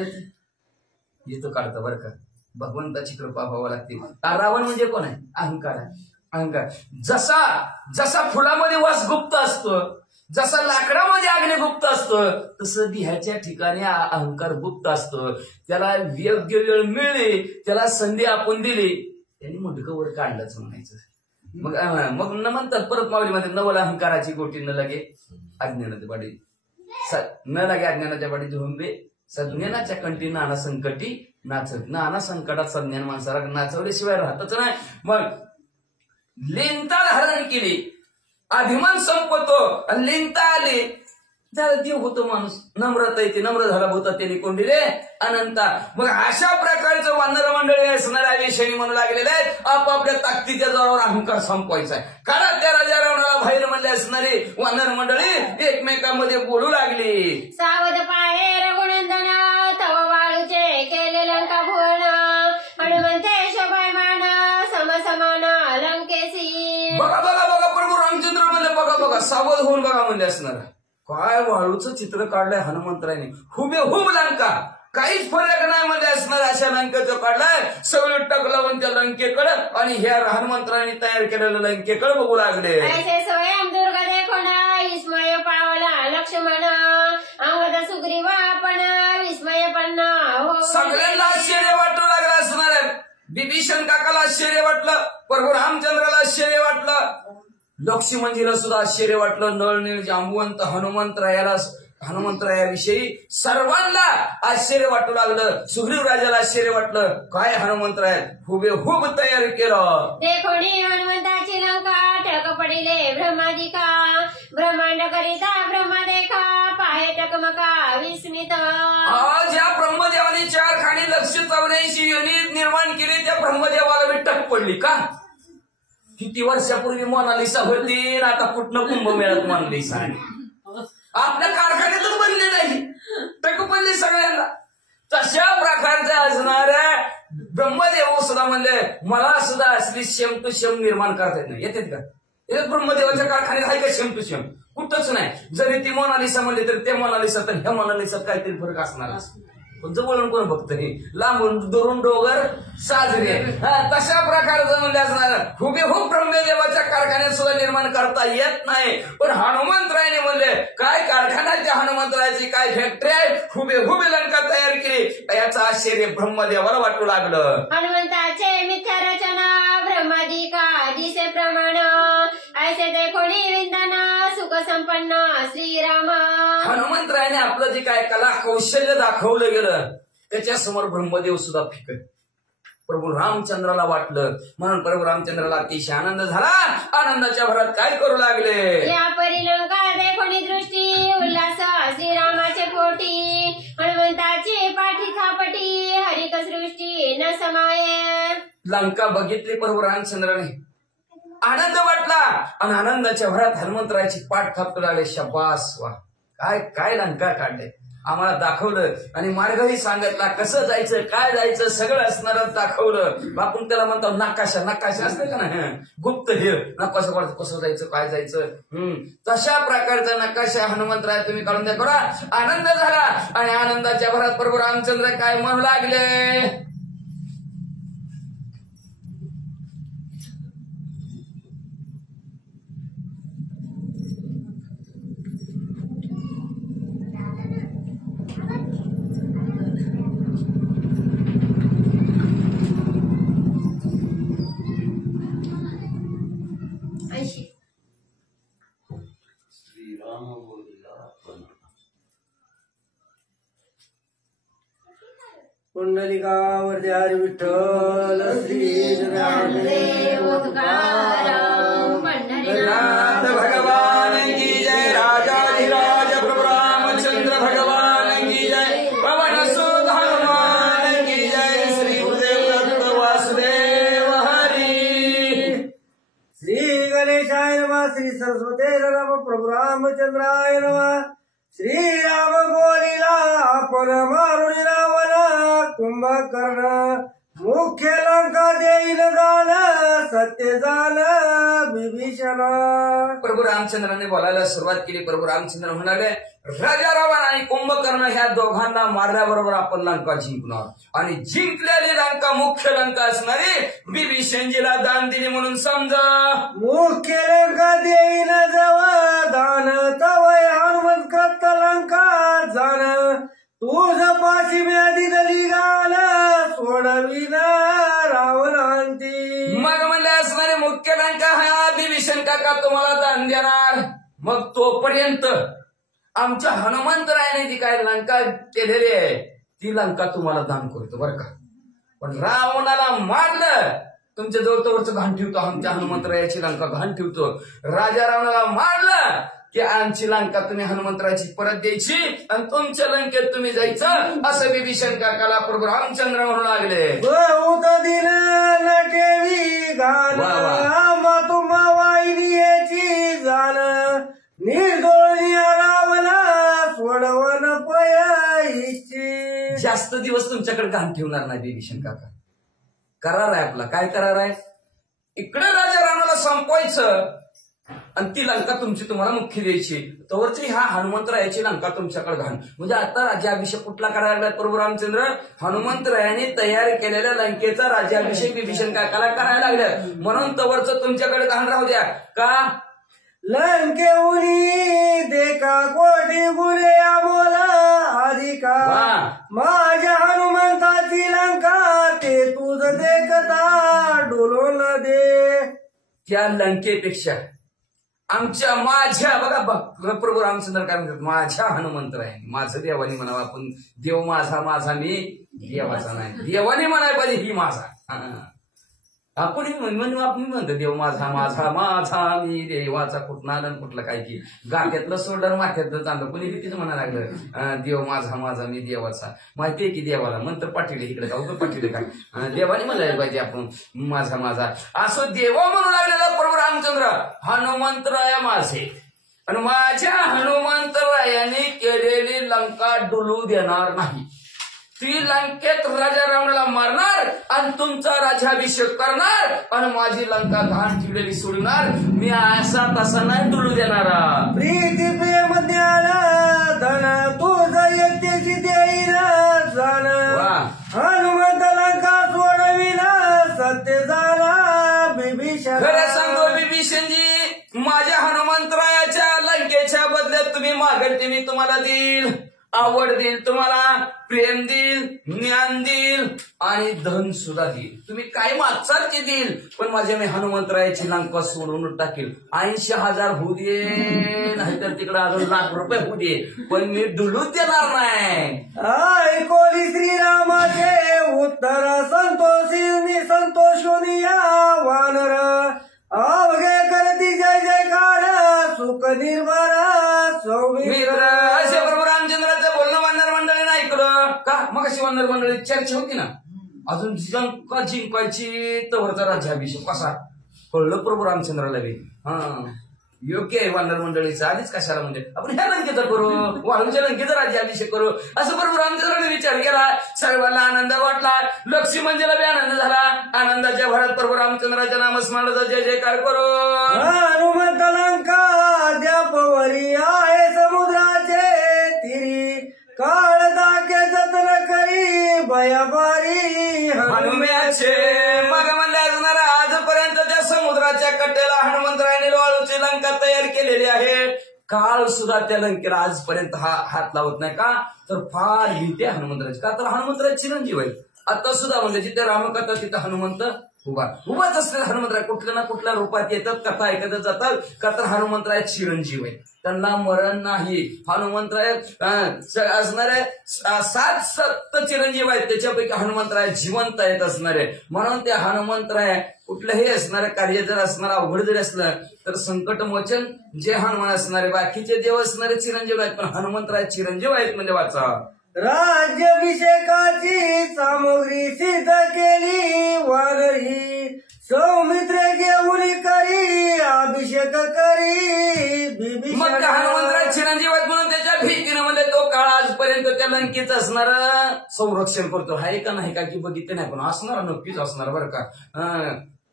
येतं काढतं बरं का, भगवंताची कृपा व्हावं लागते. रावण म्हणजे कोण आहे, अहंकार आहे. अहंकार जसा फुलामध्ये वास गुप्त असतो, जसा लाकडामध्ये अग्नी गुप्त असतं, तसं ह्याच्या ठिकाणी अहंकार गुप्त असतो. त्याला योग्य वेळ मिळली, त्याला संधी आपण दिली, त्यांनी मुंडकं वर काढलंच म्हणायचं. मग न म्हणतात परत माऊलीमध्ये नवल अहंकाराची गोटी न लगे अज्ञानाच्या पाठी, न लागे अज्ञानाच्या पाठी झोंबे सज्ञानाच्या कंठी नाना संकटी नाचत. नाना संकटात सज्ञान माणसाला नाचवल्याशिवाय राहतच नाही. मग लिंता धारण केली, अभिमान संपतो आणि लिंता आली त्याला देव होतो माणूस. नम्रता येते, नम्र झाला होता त्याने कोंडीले अनंता. मग अशा प्रकारचं वानर मंडळी असणाऱ्या आवेशाने म्हणू लागलेले आहेत आपापल्या ताकदीच्या जोरावर अहंकार संपवायचा आहे. कारण त्या राजा रावणाला बाहेर म्हणले असणारी वानर मंडळी एकमेकांमध्ये बोलू लागली. सावध पाहे रघुनंदन तव वाळूचे केले लंका भुवन हनुमंते शोभायमान समसमान लंकेशी. बघा बघा बघा प्रभू रामचंद्र म्हणले बघा सावध होऊन बघा म्हणले असणार. काय वाळूचं चित्र काढलंय हनुमंतरायने, हुबेहूब लंका, काहीच फरक नाही म्हणजे असणार अशा लंकेचं काढलाय. सगळं टक लावून त्या लंकेकडं आणि ह्या हनुमंतरायने तयार केलेलं लंकेकडे बघू लागले. ऐसे स्वयं दुर्ग देखोन विस्मय पावला लक्ष्मण अंगद सुग्रीव आपण विस्मय पन्ना हो. सगळ्यांना आश्चर्य वाटू लागलं असणार आहे. विभीषण काकाला आश्चर्य वाटलं, प्रभू रामचंद्राला आश्चर्य वाटलं, लक्ष्मणजीला सुद्धा आश्चर्य वाटलं. नळनीळ जांबुवंत हनुमंतरायाविषयी सर्वांना आश्चर्य वाटू लागलं. सुग्रीव राजाला आश्चर्य वाटलं, काय हनुमंतराय हुबेहूब तयार केलं. देखोनी हनुमंताची लंका टक पडिले ब्रह्मादिका ब्रह्मांड करिता ब्रह्म देखा पाहे टकमका विस्मित. आज या ब्रह्मदेवाने 4 खाणी 184 युनिट निर्माण केले, त्या ब्रह्मदेवाला बी टक पडली का. किती वर्षापूर्वी मोनालिसा होती, आता कुठनं कुंभमेळ्यात मोनालिसा आपल्या कारखान्यातच बनले नाही, टक पडली सगळ्यांना. तशा प्रकारच्या असणाऱ्या ब्रह्मदेव सुद्धा म्हणले मला सुद्धा असली शेम टू शेम निर्माण करता येत नाही. येतात का, हे ब्रह्मदेवाच्या कारखान्यात आहे का शेम टू शेम, कुठंच नाही. जरी ती मोनालिसा म्हणले तरी त्या मोनालिसा तर ह्या मोनालिसात काहीतरी फरक असणार. जवळून कोण बघतंय, लांबून दुरून डोगर साजरे. तशा प्रकारचं म्हणजे असणार हुबेहूब ब्रह्मदेवाच्या कारखान्यात सुद्धा निर्माण करता येत नाही. पण हनुमंतरायने म्हणले काय कारखान्याच्या हनुमंतरायाची काय फॅक्टरी आहे, हुबेहूब लंका तयार केली. याचं आश्चर्य ब्रह्मदेवाला वाटू लागलं. हनुमंताचे मिथ्या रचना ब्रह्मादिका दिसे प्रमाण ऐसे देखोनी विंदन सुख संपन्न श्रीराम. हनुमंतरायाने आपलं जे काय कला कौशल्य दाखवलं गेलं त्याच्या समोर ब्रह्मदेव सुद्धा फिकट. प्रभू रामचंद्राला वाटलं म्हणून प्रभू रामचंद्राला अतिशय आनंद झाला. आनंदाच्या भरात काय करू लागले. या परिलंका देखोनी दृष्टी उल्हास श्रीरामाचे पोटी. हनुमंताची पाठी थापटी हरिक सृष्टी न समाये. लंका बघितली प्रभू रामचंद्राने, आनंद वाटला आणि आनंदाच्या भरात हनुमंतरायाची पाठ थापू लागले. शब्बास वा, काय काय लंका काढले, आम्हाला दाखवलं आणि मार्गही सांगितला कसं जायचं काय जायचं सगळं असणारच दाखवलं. आपण त्याला म्हणतो नकाशा. नकाशा असते का ना, गुप्त हे नकाशा काढतो कसं जायचं काय जायचं. तशा प्रकारचा नकाशा हनुमंतराय तुम्ही काढून द्या करा. आनंद झाला आणि आनंदाच्या भरात प्रभू रामचंद्र काय म्हणू लागले. श्रीराम बोलिला पुंडलिकावरती हरी विठ्ठल श्री देव तुकाराम नाथ भगवान की जय. राजाधिराज प्रभु रामचंद्र भगवान की जय. पवन सुत हनुमान की जय. श्री गुरुदेव दत्त वासुदेव हरी. श्री गणेशाय नमः. श्री सरस्वती नमः. प्रभु रामचंद्राय नमः. श्रीराम गोलीला आपण मारून रावण कुंभकर्ण. मुख्य लंका देईल दान सत्य झालं विभीषण. प्रभू रामचंद्राने बोलायला सुरुवात केली. प्रभू रामचंद्र म्हणाले राजा रावण आणि कुंभकर्ण ह्या दोघांना मारल्याबरोबर आपण लंका जिंकणार आणि जिंकलेली लंका मुख्य लंका असणारी विभीषणजीला दान दिली म्हणून समजा. मुख्य लंका देईल जवळ दान तवय हनुमंत कत्त लंका जाण. तुझ पाशी म्यादी दली गाल सोडविना रावणांती. मग म्हणले असणारे मुख्य लंका हा विभीषण काका तुम्हाला दान देणार. मग तोपर्यंत आमच्या हनुमंतरायाने जी काय लंका केलेली आहे ती लंका तुम्हाला दान करतो बरं का. पण रावणाला मारलं तुमच्या जवळचं घाण ठेवतो. आमच्या हनुमंतरायाची लंका घाण ठेवतो. राजा रावणाला मारलं की आमची लंका तुम्ही हनुमंतरायाची परत द्यायची आणि तुमच्या लंकेत तुम्ही जायचं असं विभीषण काकाला प्रभू रामचंद्र म्हणू लागले. बहुत दिन न ठेवी गान आंबा तुम्हा वाहिली याची जाण. निर्दोळी रावला सोडवण पयाईची. जास्त दिवस तुमच्याकडे घाण ठेवणार नाही विभीषण काका. करार आहे आपला. काय करार आहे. इकडे राजा रावणाला संपवायचं आणि ती लंका तुमची तुम्हाला मुख्य द्यायची. तोवरची ह्या हनुमंतरायाची लंका तुमच्याकडे घाण. म्हणजे आता राज्याभिषेक कुठला करायला लागला प्रभू रामचंद्र. हनुमंतरायाने तयार केलेल्या लंकेचा राज्याभिषेक विभीषण काकाला करायला लागलं. म्हणून तवरचं तुमच्याकडे घाण राहू द्या का. लंकेऊनी देखा कोटी गुणे अमोला अधिका. माझ्या हनुमंताची लंका ते तुझ देखता डोलून दे. त्या लंकेपेक्षा आमच्या माझ्या बघा प्रभू रामचंद्र काय म्हणतात माझ्या हनुमंतरायाने. माझं देवानी म्हणावं आपण. देव माझा माझा मी देवाचा नाही. देवाने म्हणाय पाहिजे ही माझा. आपण आपण म्हणतो देव माझा माझा माझा मी देवाचा कुठला आणि कुठलं काय की गाठ्यातलं सोडलं माथ्यातलं चांगलं कोणी कितीच म्हणायला लागलं देव माझा माझा मी देवाचा. माहितीये की देवाला मंत्र पाठवले इकडे जाऊ पाठवले काय देवाने म्हणायला पाहिजे आपण माझा माझा असं देवा म्हणू लागलेला प्रभू रामचंद्र हनुमंतराया माझे. आणि माझ्या हनुमंतरायाने केलेली लंका डुलू देणार नाही. ती लंकेत राजा रावणाला मारणार आणि तुमचा राज्याभिषेक करणार आणि माझी लंका घाण ठेवलेली सोडणार. मी असा तसा नाही डुलू देणारा. प्रीती प्रेम ज्ञान धन तुझ यज्ञची देईल जाण. हनुमंत लंका सोडविला सत्य झाला विभीषण. खरं सांगतो विभीषणजी माझ्या हनुमंतरायाच्या लंकेच्या बदल्यात तुम्ही मागेल ते मी तुम्हाला देईल. आवड देईल तुम्हाला. प्रेम देईल ज्ञान देईल आणि धन सुद्धा देईल. तुम्ही काय मागचाल ते देईल, पण माझ्या मी हनुमंतरायाची लंका सोडून टाकेल. 80,000 होऊ दे, नाहीतर तिकडे अजून ₹1,00,000 होऊ दे, पण मी डुलूच देणार नाही. ऐकोली श्रीरामाचे उत्तर संतोषोनी या वानर अवघे करती जय जयकार सुख निर्भर मित्र. असे प्रभू रामचंद्राचं बोलणं वानर मंडळीनं ऐकलं का? मग अशी वानर मंडळी चर्चा होती ना, अजून जिंकायची तवरचा राज्याभिषेक कसा कळलं प्रभू रामचंद्राला बी. योग्य आहे वानर मंडळीचं. आधीच कशाला म्हणजे आपण ह्या लंकेचा करू, वाळूच्या लंकेचा राज्याभिषेक करू, असं प्रभू रामचंद्राने विचार केला. सर्वांना आनंद वाटला. लक्ष्मणजीला बी आनंद झाला. आनंदाच्या भरात प्रभू रामचंद्राच्या नामस्मरणाचा जय जयकार करू. हनुमंत लंका द्यापवरी आहे समुद्राचे तिरी काळ दाके जतन करी भयाबारी हनुम्याचे मग म्हणले असणार. आजपर्यंत त्या समुद्राच्या कट्ट्याला हनुमंतरायाने वाळूची लंका तयार केलेली आहे. काळ सुद्धा त्या लंकेला आजपर्यंत हात लावत नाही. का तर फार भीती आहे हनुमंतराची. का तर हनुमंतराज चिरंजीव आहे. आता सुद्धा म्हणजे जिथे रामकथा तिथे हनुमंत उभाच असलेला हनुमंतराय कुठल्या ना कुठल्या रूपात येतात, कथा ऐकत जातात. का तर हनुमंतराय चिरंजीव आहे, त्यांना मरण नाही. हनुमंतराय असणारे 7 चिरंजीव आहेत, त्याच्यापैकी हनुमंतराय जिवंत आहेत असणारे. म्हणून ते हनुमंतराय कुठलंही असणारं कार्य जर असणार अवघड जरी असलं तर संकटमोचन जे हनुमान असणारे. बाकीचे देव असणारे चिरंजीव आहेत, पण हनुमंतराय चिरंजीव आहेत म्हणजे वाचा. राज्याभिषेकाची सामग्री सिद्ध केली वानरी सौमित्र घेऊन करी अभिषेक करी. मग हनुमंतराय चिरंजीव आहेत म्हणून त्याच्या भीतीनं म्हणजे तो काळ आजपर्यंत त्या लंकेच असणार संरक्षण करतो. आहे का नाही का की बघितलं नाही, पण असणार नक्कीच असणार बरं का.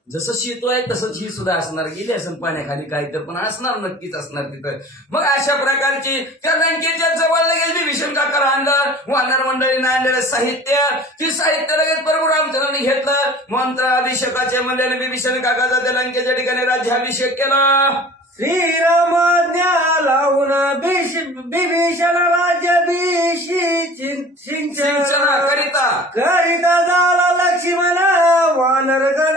जसं शेतू आहे तसंच ही सुद्धा असणार. गेली असं पाण्याखाली काही तर, पण असणार नक्कीच असणार तिथं. मग अशा प्रकारची त्या लंकेच्या जवळ लगेच विभीषण काकाला आणलं. वानर मंडळीनं आणलेलं साहित्य, ती साहित्य लगेच प्रभू रामचंद्रांनी घेतलं. मंत्राभिषेकाचे म्हणलेले विभीषण काकाचा त्या लंकेच्या ठिकाणी राज्याभिषेक केला. श्रीरामाज्ञा लावून विभीषण राज्याभिषेक करिता झाला लक्ष्मण वानर गण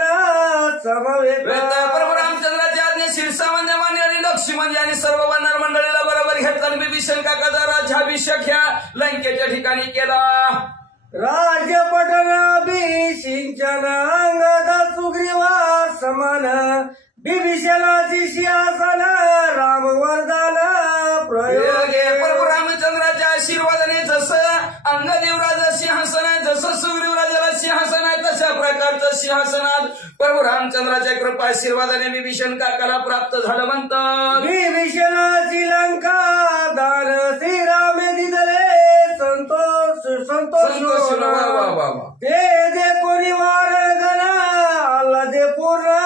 समवेत. प्रभू रामचंद्राच्या आज्ञा शिरसामान्य आणि लक्ष्मण आणि सर्व वानर मंडळीला बरोबर घेतला. विभीषण काकाचा राज्याभिषेक ह्या लंकेच्या ठिकाणी केला. राज्यपटन अभिषिंचन अंगदा सुग्रीवा समान विभीषणाची सिंहासन राम वरदान प्रयोग. प्रभू रामचंद्राच्या आशीर्वादाने जसं अंगदेवराजा सिंहासन आहे, जसं सुग्रीवराजाला सिंहासन आहे, तशा प्रकारचं सिंहासनात प्रभू रामचंद्राच्या कृपा आशीर्वादाने विभीषण काकाला प्राप्त झालं म्हणतात. विभीषणाची लंका दान श्रीराम दिदले संतोष दे कोणी वार गणा आल्ला दे पूर्ण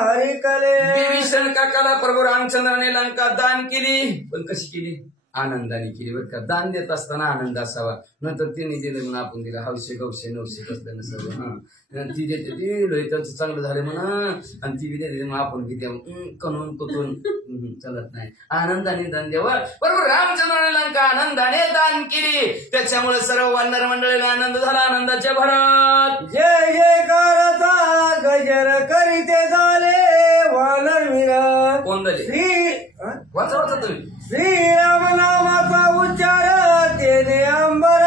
हरिकले. विभीषण काकाला प्रभू रामचंद्राने लंका दान केली, पण कशी केली? आनंदाने केली बरं का. दान देत असताना आनंद असावा. नंतर तिने दिलं म्हणून आपण दिलं 900 कसलं नसावं. ती देते ती त्यांचं चांगलं झालं म्हणा, आणि ती देते मग आपण किती कणून कुतून चालत नाही. आनंदाने दान द्यावं. बरोबर रामचंद्राने लंका आनंदाने दान केली, त्याच्यामुळे सर्व वानर मंडळीला आनंद झाला. आनंदाच्या भरात जय जयकाराचा गजर करीते झाले वानरवीर. कोण झाले? वाचा वाचा तुम्ही. श्रीराम नामाचा उच्चार तेने अंबर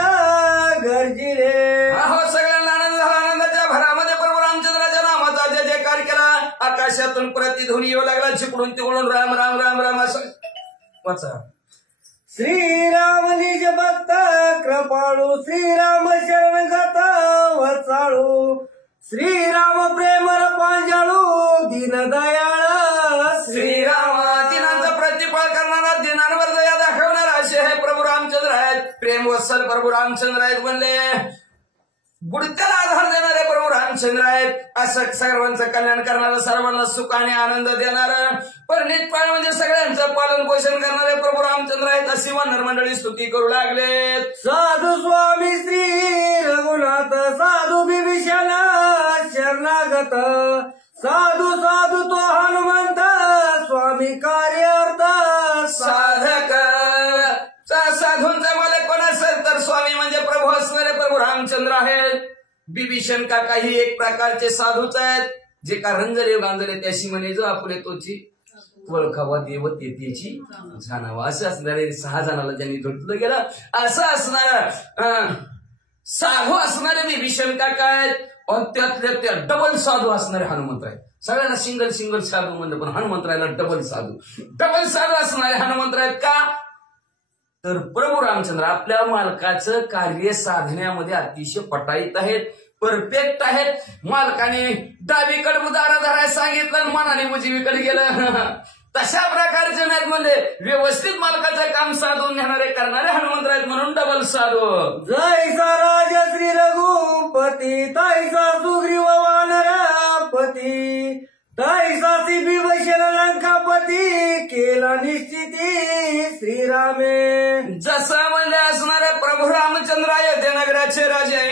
गरजिले. हो सगळ्यांना आनंद झाला. आनंदाच्या भरामध्ये प्रभू रामचंद्राच्या नामाचा जय जयकार केला. आकाशातून प्रतिध्वनी येऊ लागला. चिकडून तिकडून राम राम राम राम असं वाचा. श्रीराम निज भक्त कृपाळू श्रीराम शरणगत वचाळू श्रीराम प्रेमर पांजाळू दीनदयाळ. श्रीराम दिनांचा प्रतिफळ करणारा, दिनांवर दया दाखवणारा असे हे प्रभू रामचंद्र आहेत. प्रेम वत्सल प्रभू रामचंद्र आहेत म्हणले. बुडत्याला आधार देणारे प्रभू रामचंद्र आहेत. असं सर्वांचं कल्याण करणारं, सर्वांना सुख आणि आनंद देणारं, परिणितपाळ म्हणजे सगळ्यांचं पालन पोषण करणारे प्रभू रामचंद्र आहेत. अशी वानर मंडळी स्तुती करू लागलेत. साधू स्वामी श्री रघुनाथ साधू विभीषण शरणागत साधू साधू तो हनुमंत स्वामी कार्यार्थ साधक. साधूंचा मालक कोण असेल तर स्वामी म्हणजे प्रभू असणारे प्रभू रामचंद्र आहेत. बिभीषण काका ही एक प्रकारचे साधूच आहेत, जे का रंजले गांजले त्याशी म्हणे जो आपले तोची ओळखावा देव तेची जाणावा. असं असणारे 6 जणाला ज्यांनी धुतलं गेलं, असं असणार साधू असणारे विभीषण काका आहेत. आणि त्यातल्या त्या डबल साधू असणारे हनुमंत आहेत. सगळ्यांना सिंगल साधू म्हणलं, पण हनुमंतरायला डबल साधू असणारे हनुमंत आहेत. का तर प्रभू रामचंद्र आपल्या मालकाचं कार्य साधण्यामध्ये अतिशय पटाईत आहेत, परफेक्ट आहेत. मालकाने डावीकडे दारा धरायला सांगितलं आणि मनाने उजवीकडे गेलं. तशा प्रकारचे नाहीत, म्हणजे व्यवस्थित मालकाचं काम साधून घेणारे करणारे हनुमंत आहेत, म्हणून डबल साधू. जैसा राजा श्री रघुपती तैसा सुग्रीव वानरपती तैसा बिभीषण लंकापती केला निश्चिती श्रीरामे. जसं म्हणजे असणारे प्रभू रामचंद्र अयोध्या नगराचे राजे,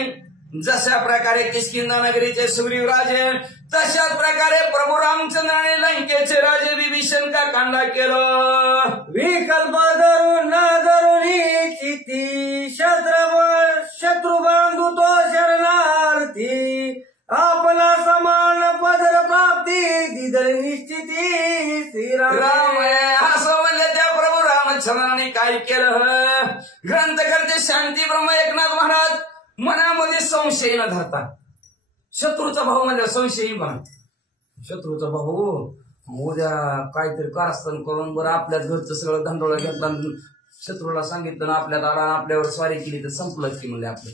जशा प्रकारे किष्किंधा नगरीचे सुग्रीव राजे, तशाच प्रकारे प्रभू रामचंद्राने लंकेचे राजे विभीषण काकांना केलं. विकल्प धरून न धरुणी चित्ती शत्रु बांधू तो शरणार्थी आपला समान पदर प्राप्ती दिदळ निश्चिती श्रीराम. राम असं म्हणजे त्या प्रभू रामचंद्राने काय केलं. ग्रंथकर्ते शांती ब्रह्म एकनाथ महाराज मनामध्ये संशय न धरता, शत्रूचा भाऊ म्हणजे संशयी बना. शत्रूचा भाऊ उद्या काहीतरी कारस्थान करून बरं आपल्याच घरचं सगळं धंडोळा घेतला, शत्रूला सांगितलं ना आपल्यात आला, आपल्यावर स्वारी केली तर संपलंच की म्हणले. आपलं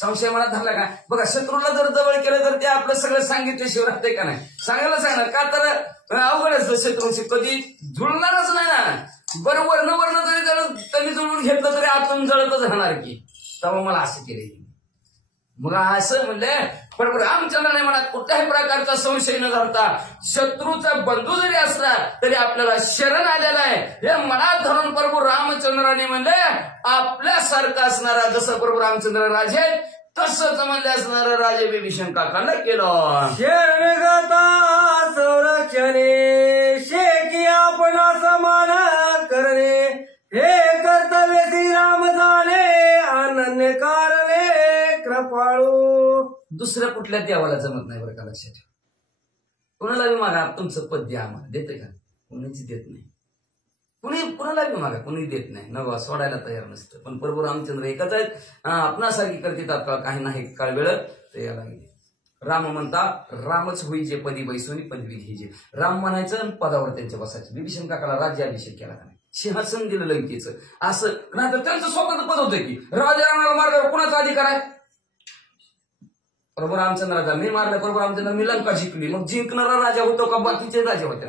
संशय मनात धरला का बघा. शत्रूला जर जवळ केलं तर ते आपलं सगळं सांगितल्याशिवाय राहते का नाही, सांगायला सांगणार का तर अवघडच. शत्रूशी कधी जुळणारच नाही ना. बरं वर्ण जरी त्यांनी जुळून घेतलं तरी आतून जळतच राहणार की. तेव्हा मला असं केलं. मग असं म्हणले बरोबर रामचंद्राने मनात कुठल्याही प्रकारचा संशय न धरता, शत्रूचा बंधू जरी असला तरी आपल्याला शरण आलेला आहे हे मनात धरून प्रभू रामचंद्राने म्हणले आपल्यासारखं असणारा जसं प्रभू रामचंद्र राजे तसंच म्हणले असणारं राजे विभीषण काकांना केलं. शरणगता संरक्षणे शेकी आपण समान करणे हे कर्तव्य श्रीराम जाणे अनन्य कारणे कृपाळू. दुसऱ्या कुठल्या देवाला जमत नाही बरं का, लक्षात ठेवा. कुणाला बी मागा तुमचं पद द्या, आम्हाला देते का? कुणीच देत नाही. कुणाला बी मागा कुणी देत नाही, नवा सोडायला तयार नसतं. पण प्रभू रामचंद्र एकच आहेत, आपणासारखी करते तात्काळ काही नाही काळ वेळ तर याला गेले. राम म्हणता रामच होई जे पदी बैसोनी पदवी घ्यायचे. राम म्हणायचं आणि पदावर त्यांच्या बसायचं. विभीषण काकाला राज्याभिषेक केला का नाही, सिंहासन दिलं लंकेचं. असं नाही तर त्यांचं स्वतःच पद होतं की राजा मार्गावर कुणाचा अधिकार आहे. प्रभू रामचंद्राचा मी मारलं, प्रभू रामचंद्र मी लंका जिंकली. मग जिंकणारा राजा होतो का बाकीचे राजे होते?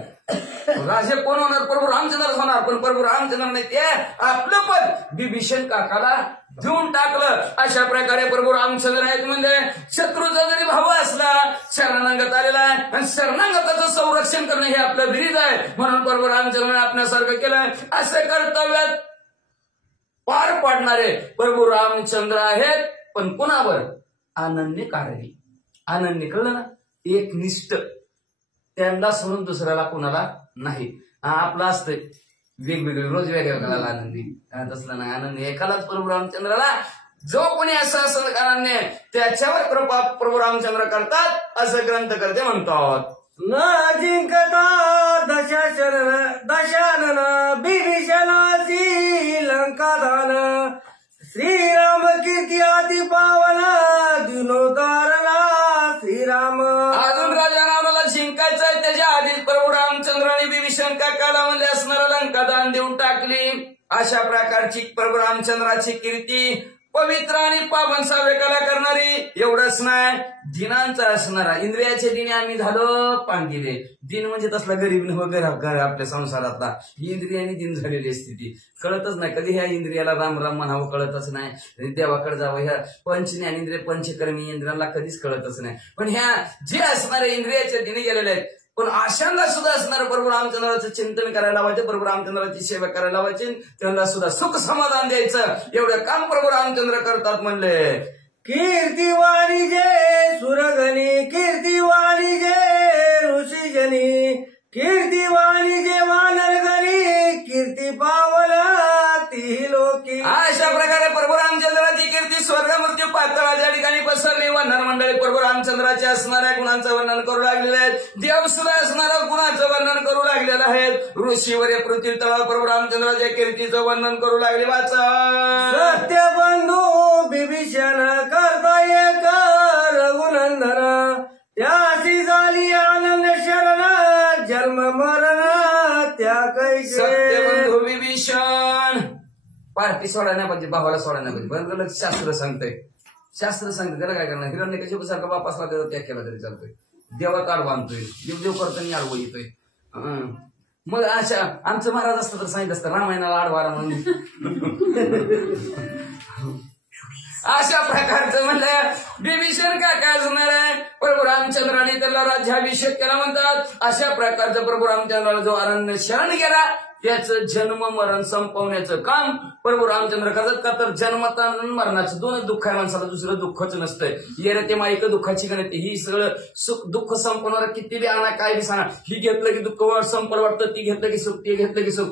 राजे कोण होणार? प्रभू रामचंद्रच होणार. पण प्रभू रामचंद्राने ते आपलं पद विभीषण काकाला देऊन टाकलं. अशा प्रकारे प्रभू रामचंद्र आहेत म्हणजे शत्रूचा जरी भाऊ असला शरणागत आलेला आहे आणि शरणागताचं संरक्षण करणं हे आपलं बिरीज आहे. म्हणून प्रभू रामचंद्राने आपल्यासारखं केलं. असं कर्तव्यात पार पाडणारे प्रभू रामचंद्र आहेत. पण कुणावर? अनन्य कारणी. अनन्य कळलं ना, एक निष्ठ, त्यांना सोडून दुसऱ्याला कुणाला नाही. आपलं असतंय वेगवेगळे रोज वेगवेगळ्याला आनंदी, तसलं नाही. आनंद एकालाच प्रभू रामचंद्राला जो कोणी असं असं अनन्य त्याच्यावर कृपा प्रभू रामचंद्र करतात असं ग्रंथकर्ते म्हणतात. न जिंकता दशानन बिभीषणाची लंकादान श्रीराम कीर्ती अति पावन दिनोदारला श्रीराम. अजून राजा रामाला जिंकायचं त्याच्या आधी प्रभू रामचंद्राने विभीषण काकाला म्हणले असणारा लंका दान देऊन टाकली. अशा प्रकारची प्रभू रामचंद्राची कीर्ती पवित्र आणि पावन सावेकाला करणारी. एवढंच नाही, दिनांचा असणारा. इंद्रियाचे दिने आम्ही झालो पांगिले. दिन म्हणजे तसला गरीब वगैरे आपल्या संसारातला इंद्रियाने दिन झालेली स्थिती कळतच नाही. कधी ह्या इंद्रियाला राम राम म्हणावं कळतच नाही. देवाकडे जावं ह्या पंचज्ञानेंद्रिय पंचकर्मी इंद्रियांना कधीच कळतच नाही. पण ह्या जे असणारे इंद्रियाचे दिने गेलेले आहेत पण आशांना सुद्धा असणारं प्रभू रामचंद्राचं चिंतन करायला लावायचं, प्रभू रामचंद्राची सेवा करायला लावायची, त्यांना सुद्धा सुख समाधान द्यायचं. एवढं काम प्रभू रामचंद्र करतात. म्हणले कीर्तिवाणी जे सुरगणी कीर्तिवाणी जे ऋषीजनी कीर्तिवाणी जे वानरगणी कीर्ती पावला ती लोकी. अशा प्रकारे प्रभू रामचंद्राची कीर्ती स्वर्ग मृत्यू पातळाच्या ठिकाणी पसरली व नरमंडळी रामचंद्राच्या असणाऱ्या गुणांचं वर्णन करू लागलेले आहेत. देव सुद्धा असणाऱ्या गुणांचं वर्णन करू लागलेलं आहे. ऋषीवर पृथ्वी तळावर प्रभू रामचंद्राच्या कीर्तीचं वर्णन करू लागले. वाचा सत्यबंधू बिभीषण करता एक रघुनंदन त्यासी झाली आनंद शरण जन्म मरण त्या कैसे. सत्यबंधू विभीषण पार्टी सोडायला पाहिजे, भावाला सोडायला पाहिजे. बरं शास्त्र सांगतंय, शास्त्र सांगतंय त्याला काय करणार. हिरण्य कशी सारखा बापासला त्याग केला तरी चालतोय. देवात आडवा आणतोय, देव करताना आडवं येतोय. मग अशा आमचं महाराज असतं तर सांगितलं असतं रामायणाला आडवा म्हणून. अशा प्रकारचं म्हणलं विभीषण काय असणार आहे. प्रभू रामचंद्राने त्याला राज्याभिषेक केला म्हणतात. अशा प्रकारचं प्रभू रामचंद्राला जो अरण्य शरण गेला त्याचं जन्म मरण संपवण्याचं काम प्रभू रामचंद्र करतात. का तर जन्मात आणि मरणाचं दोनच दुःख आहे माणसाला, दुसरं दुःखच नसतंय. येणं ते माईक दुःखाची गणती. ही सगळं सुख दुःख संपवणार किती बी आणा काय बी सांगा. ही घेतलं की दुःख संपल वाटतं, ती घेतलं की सुख, ते घेतलं की सुख.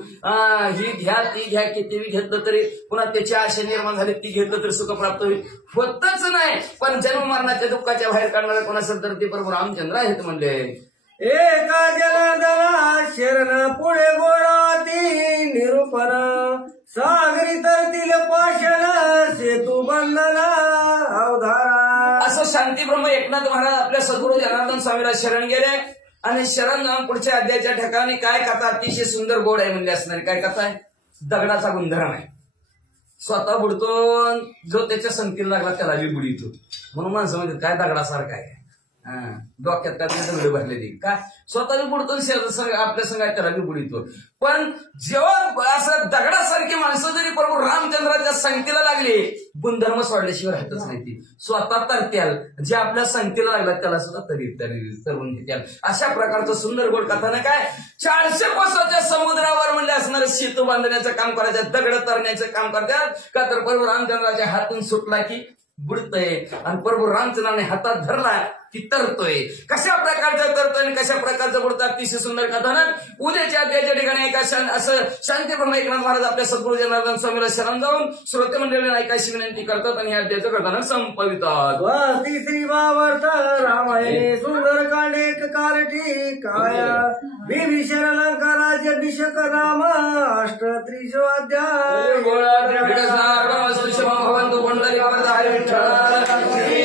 ही घ्या ती घ्या, किती बी घेतलं तरी पुन्हा त्याची आशा निर्माण झाली, ती घेतलं तरी सुख प्राप्त होईल. होतच नाही. पण जन्म मरणाच्या दुःखाच्या बाहेर काढणारा कोण असेल तर ते प्रभू रामचंद्र आहेत म्हणले. एका जलदला शरण पुढे गोळाती निरूपण सागरी तरतील पाषण सेतू बंधना अवधारा. असं शांती ब्रह्म एकनाथ महाराज आपल्या सद्गुरू जनार्दन स्वामीला शरण गेले आणि शरण जाऊन पुढच्या अध्यायाच्या ठिकाणी काय कथा अतिशय सुंदर गोड आहे म्हणजे असणारी. काय कथा आहे. दगडाचा गुणधर्म आहे. स्वतः बुडतो, जो त्याच्या संगतीला लागला त्याला बी बुडीतो. म्हणून माणसं म्हणजे काय दगडासारखं आहे. डोक्यात काय दगड भरलेली का स्वतः बी बुडतो, आपल्या संघात त्याला बी बुडीतो. पण जेव्हा असं दगडासारखी माणसं जरी प्रभू रामचंद्राच्या संगतीला लागली, गुणधर्म सोडल्याशिवाय राहतच नाही. ती स्वतः तरत्याल, जे आपल्या संगतीला लागला त्याला सुद्धा तरुण घेत्याल. अशा प्रकारचं सुंदर गोड कथानक काय. 400 कोसाच्या समुद्रावर म्हणजे असणारं सेतू बांधण्याचं काम करायचं, दगड तरण्याचं काम करतात. का तर प्रभू रामचंद्राच्या हातून सुटला की बुडतोय आणि प्रभू रामचंद्राने हातात धरला की तरतोय. कशा प्रकारचं तरतोय आणि कशा प्रकारचं बुडतात. अतिशय सुंदर कथानक उद्याच्या अध्यायाच्या ठिकाणी एका असं शांतीब्रह्म एकनाथ महाराज आपल्या सद्गुरू जनार्दन स्वामीला शरण जाऊन श्रोते मंडळींना ऐकायची विनंती करतात आणि या अध्यायाचं कथानक संपवितात. तिसरी वावर्त रामायणे सुंदर कांडेक कारठी काया विभीषण लंकाराज्य भिषक राम अष्ट त्रिशोध्याय. भवंतु पंढरी विठ्ठल.